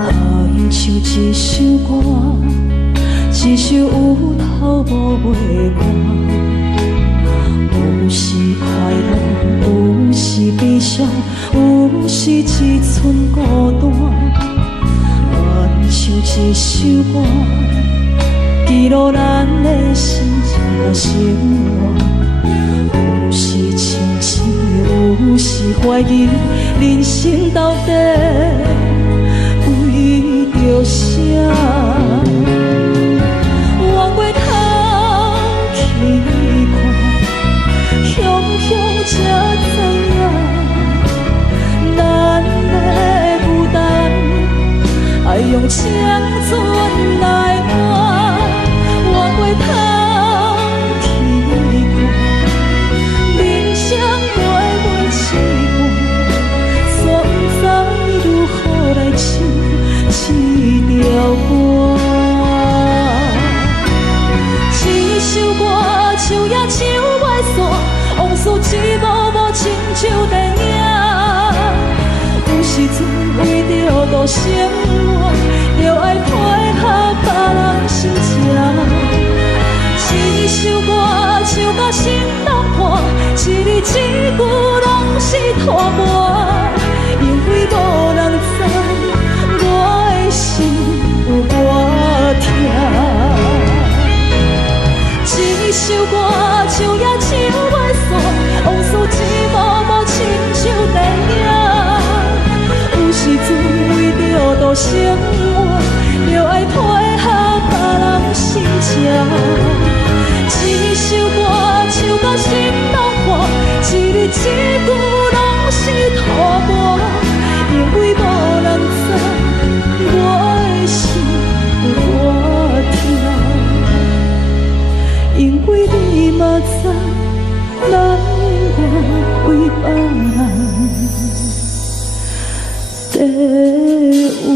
因唱一首歌，一首有头无尾歌，有时快乐，有时悲伤，有时一寸孤单。因唱一首歌，记录咱的心情甲生活，有时清醒，有时怀疑，人生到底为着啥？越过头去看，雄雄才知影，咱的负担爱用青春来换。越过头去看，人生月月试看，煞不知如何来唱一条歌。一首歌唱也唱袂煞，往事一幕幕亲像电影。有时阵为着度生活，就爱配合别人心情。一首歌唱到心拢破，一字一句拢是拖磨，因为无人知我的心有多痛。一首歌唱也唱袂煞，往事一幕幕亲像电影。有时阵为着度生活，就爱配合别人心情。一首歌唱到心拢破，一字一句拢是拖磨，因为无人知我的心有多痛，因为你嘛知，咱永远为别人在活。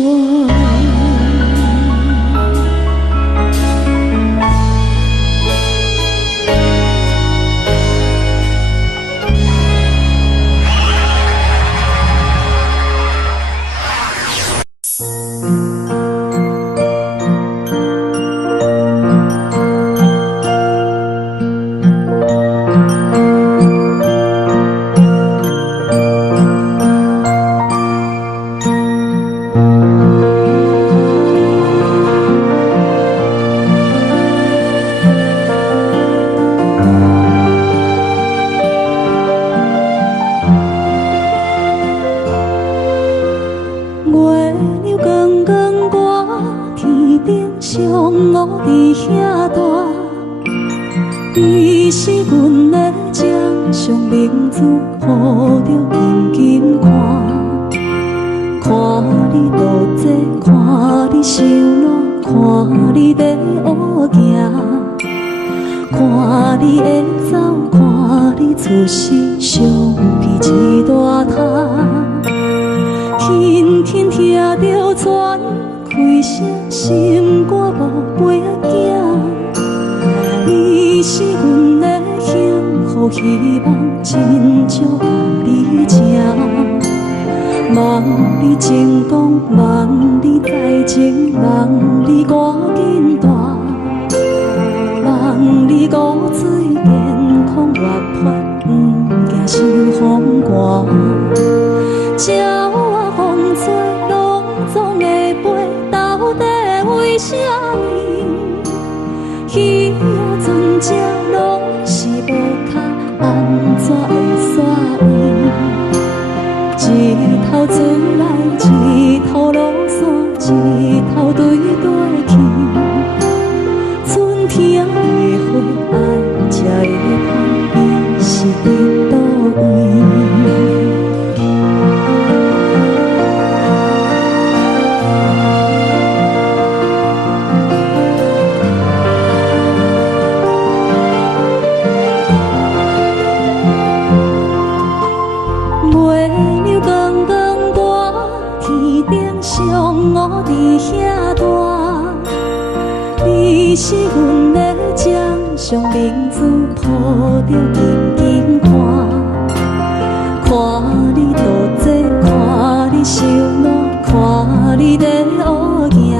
你在乌行，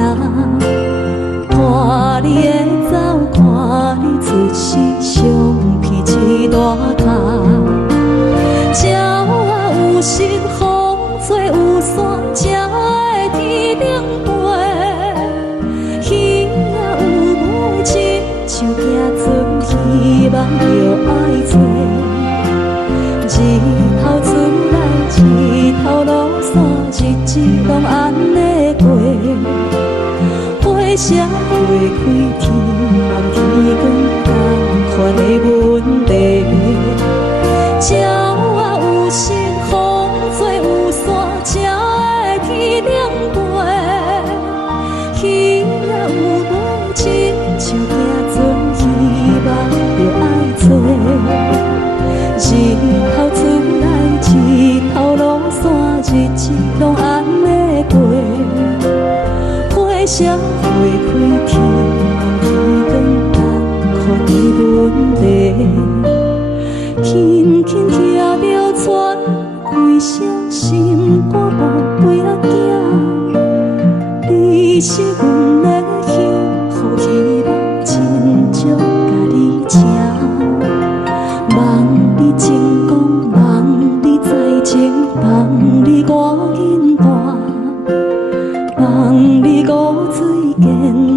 看你的走，看你出世，相片一大摊。鸟仔有时风做有线，才会天顶飞。鱼仔有母亲，像行船，希望着爱做。日头出来，日头落山，日子拢安尼过。花社会开天，望天光同款的问题。鸟仔有时风做有线，才会天顶飞。鱼仔有母亲，像行船，希望着爱做。日头出来，日头落山，日子拢安尼过。花社会开天，望天光同款的问题。轻轻骑着船，归乡心肝无陪仔行。你是阮的幸福希望，亲像甲你请。望你成功，望你在情，望你我紧大，望你骨髓健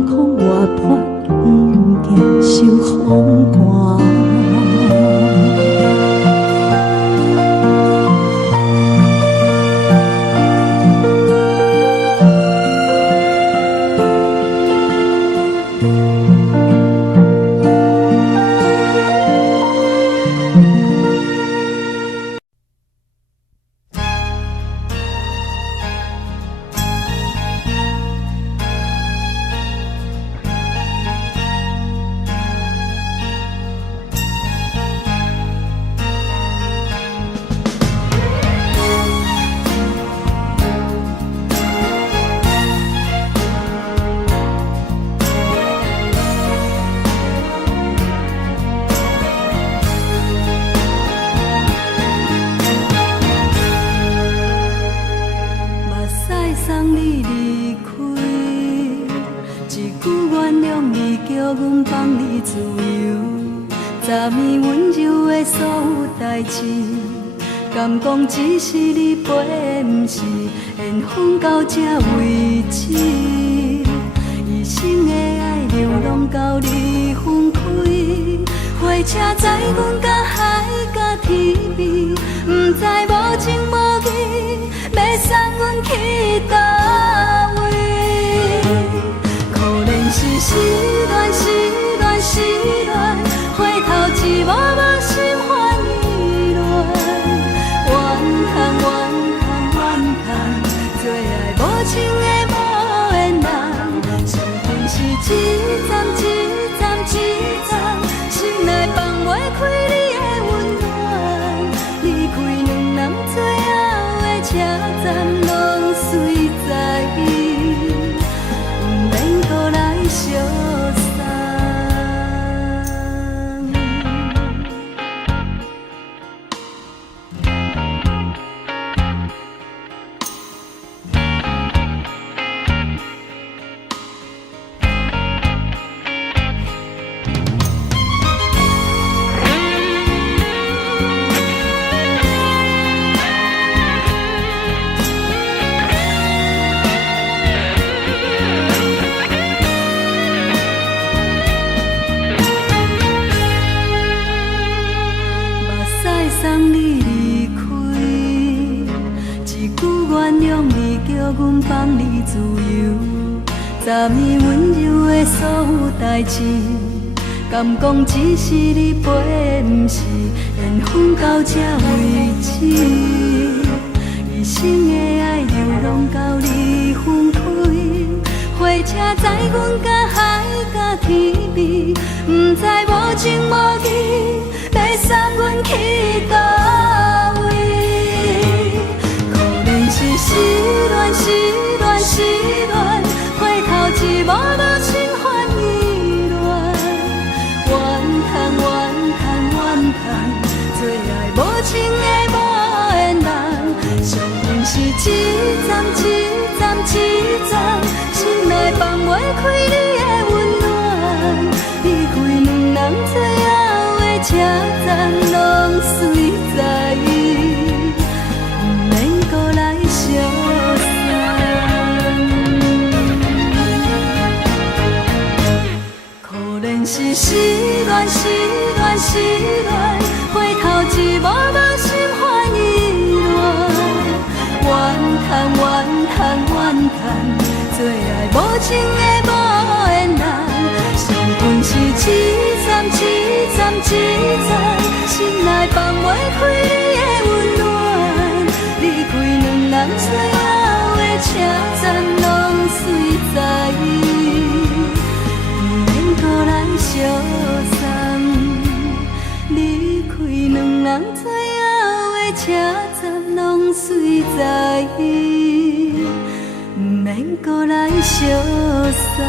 康活泼，不惊受风寒。敢讲只是你陪，不是缘分到这为止。一生的爱流浪到你分开，火车载阮甲海甲天边，不知无情无义，要送阮去倒位？可能是失恋，失恋，失恋，回头一幕幕心烦意乱。怨叹，最爱无情的无缘人，心情是一站一站一站，心内放袂开你的温暖。离开两人最后的车站，拢随在伊，不免搁来相送。送你离开，一句原谅你，叫阮放你自由。昨暝温柔的所有代志，敢讲只是你陪，不是缘分到这为止。一生的爱流浪到你分开，火车载阮甲海甲天边，不知无情无义，要送阮去倒位？可能是失恋，失恋，失恋，回头一幕幕心烦意乱。怨叹，最爱无情的无缘人，上天是一站一站一开你的温暖，离开两人最后的车站，拢随在，不免搁来相送。可怜是失恋，失恋，失恋，回头一幕梦心换意乱，怨叹，怨叹，怨叹，最爱无情的无缘人。上悬是一站，一站，一站，心内放袂开你的温暖，离开两人最后的车站，拢随在，不免搁来相送。离开两人最后的车站，拢随在，不免搁来相送。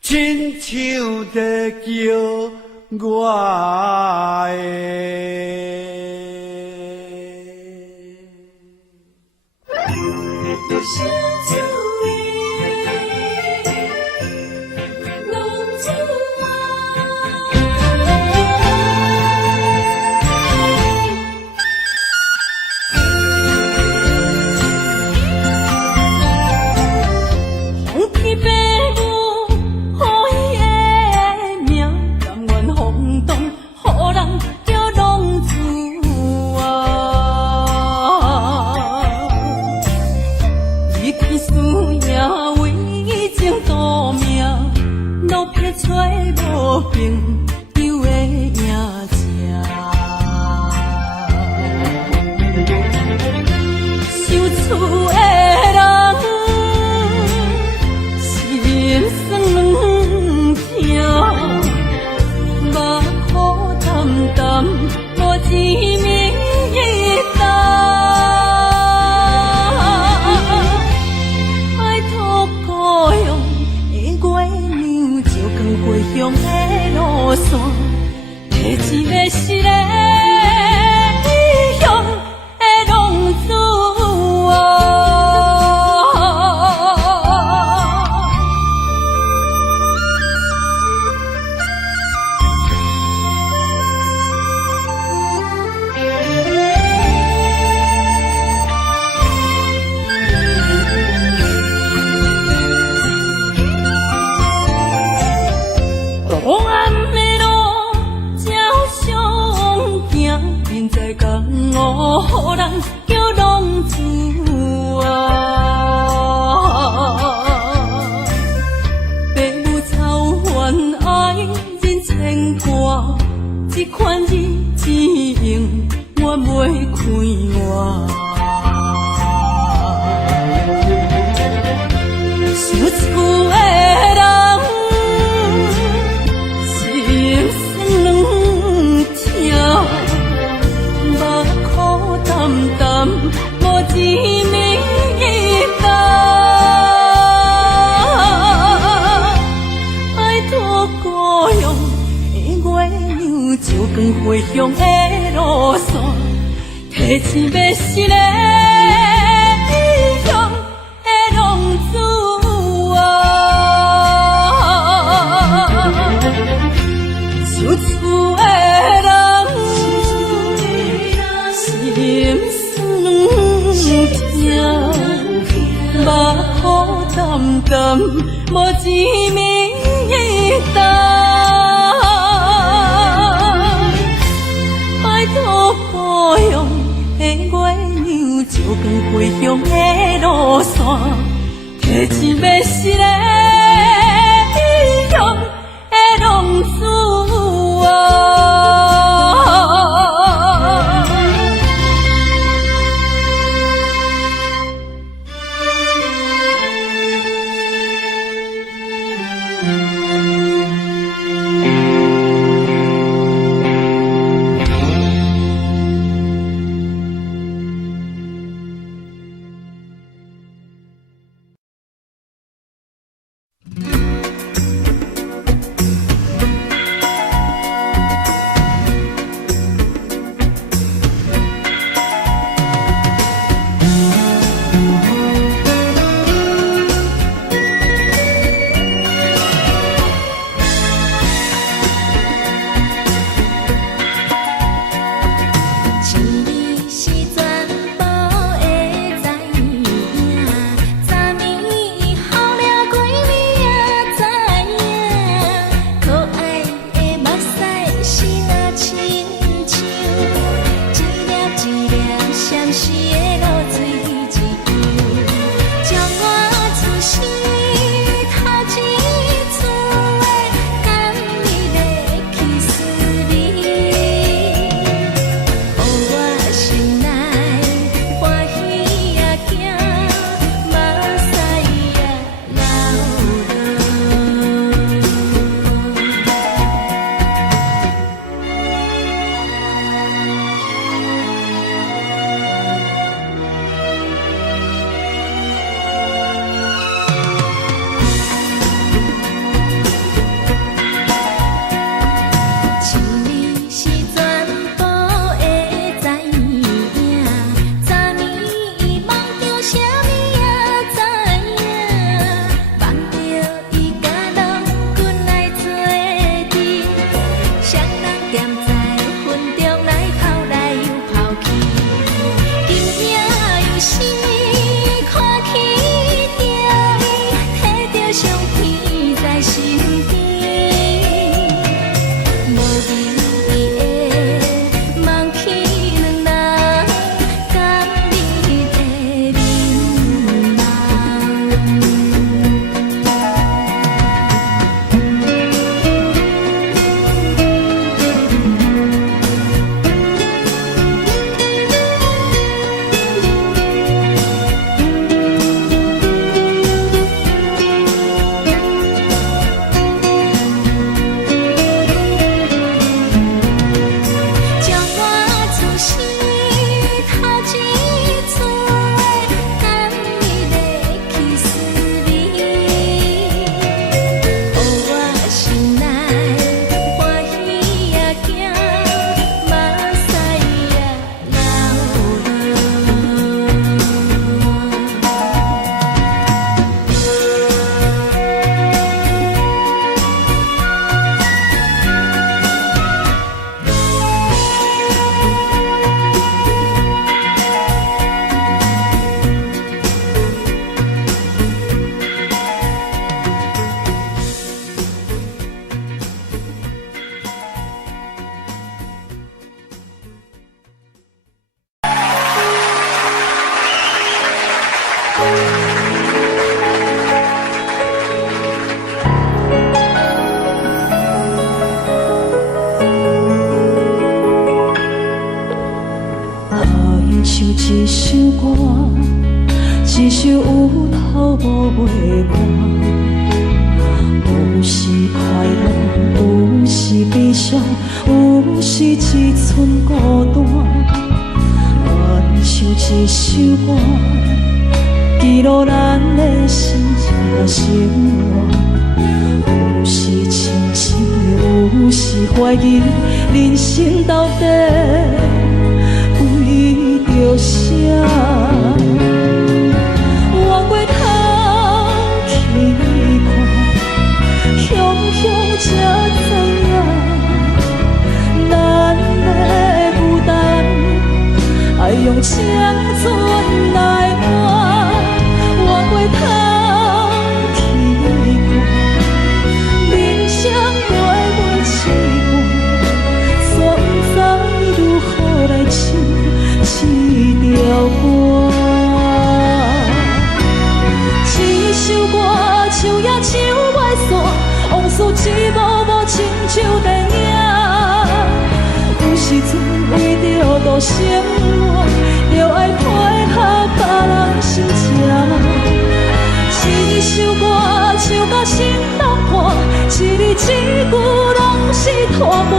亲像在叫我回乡的路线，提醒要是个异乡的浪子啊，受厝的人心酸痛，目眶澹澹，无一面一担。高阳的月亮照光回乡的路线，提醒要是个异乡的浪子啊。唱一首歌，一首有头无尾歌，有时快乐，有时悲伤，有时一寸孤单。愿唱一首歌，记录咱的心情生活。有时清醒，有时怀疑，人生到底为着啥？往过头去看，雄雄才知影，咱的负担爱用青春来换。往过头去看，人生过袂凄寒，煞不知如何来唱这条歌。一首歌唱也唱袂煞，往事一幕幕亲像电影。有时阵为着度生活，着爱配合别人心情。一首歌唱到心拢破，一字一句拢是拖磨，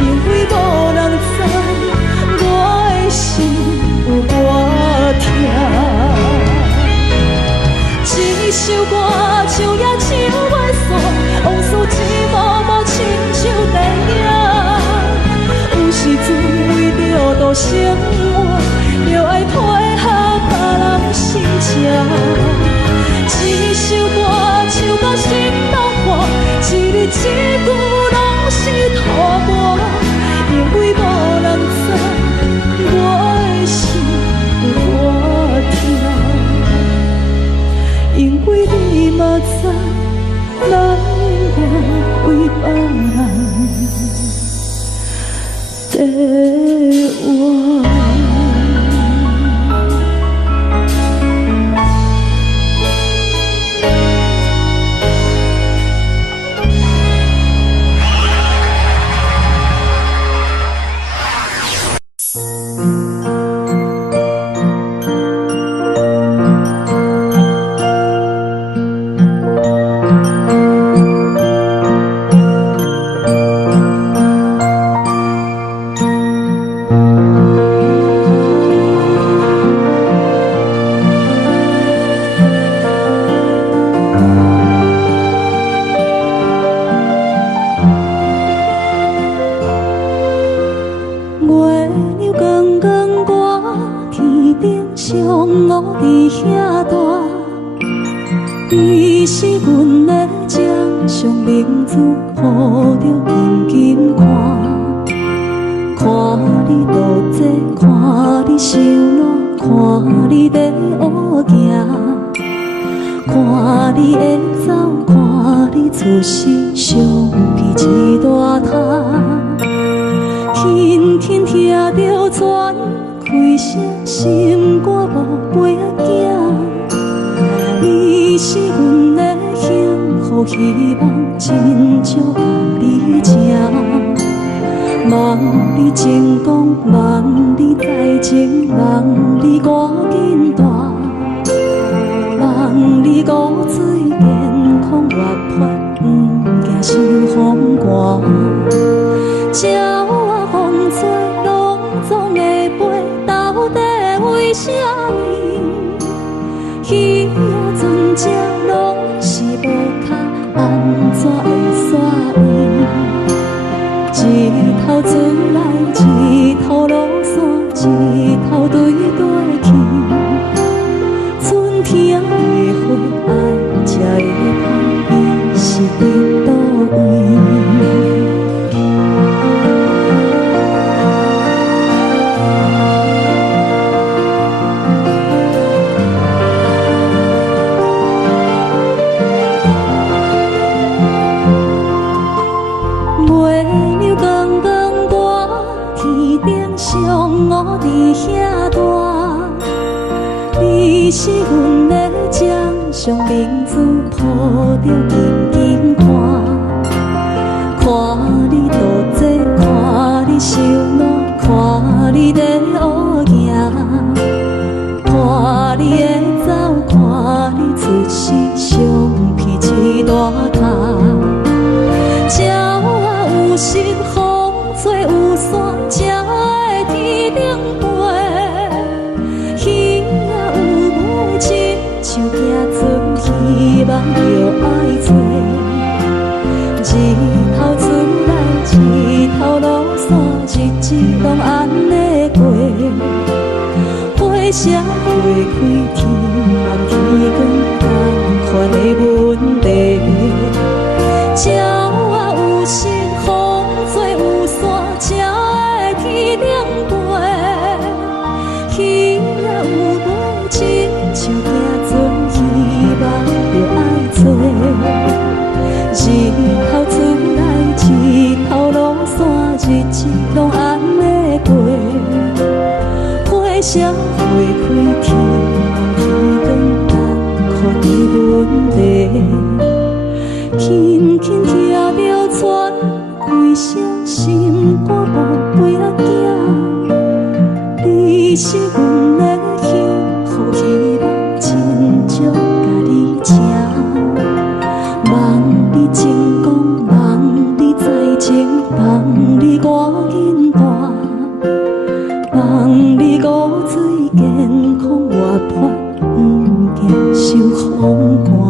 因为无人知我的心有多痛。一首歌唱也唱袂煞，往事一幕幕亲像电影。有时阵为着度生活，着爱配合别人心情。一首歌唱到心拢破，一字一句拢是拖磨，因为无人知我的心有多痛。因为你嘛知，咱永远为别人在活。你是阮的掌上明珠，抱着紧紧看，看你度这，看你受难，看你在乌行，看你会走，看你出世，伤悲一大摊，轻轻听着泉开声，心肝无飞仔行。你是阮的幸福希望，真少甲你吃。望你成功，望你在前，望你赶紧大，望你骨髓健康活泼，不惊受风寒。鸟仔风吹，拢总会飞，到底为什么？鱼仔船只拢是无脚，安怎会煞伊？一头船来，一头落山，一头对对去。春天的花爱吃的香，伊是伫倒位？我伫遐大，你是阮的掌上明珠，抱着紧紧看，看你度这，看你受难，看你在乌行，社会开天，望天光同款的问题。鸟仔有心，风做有线，才会天亮飞。鱼仔有尾，亲像行船，希望着爱做。日头出来，日头落山，日子拢安尼过。社会开天，望天光同款的问题。轻轻听着喘，几声心肝宝贝仔囝，你是阮的幸福希望，亲像甲你请。望你成功，望你在前，望你我紧大。望你骨髓健康活泼，不惊受风寒。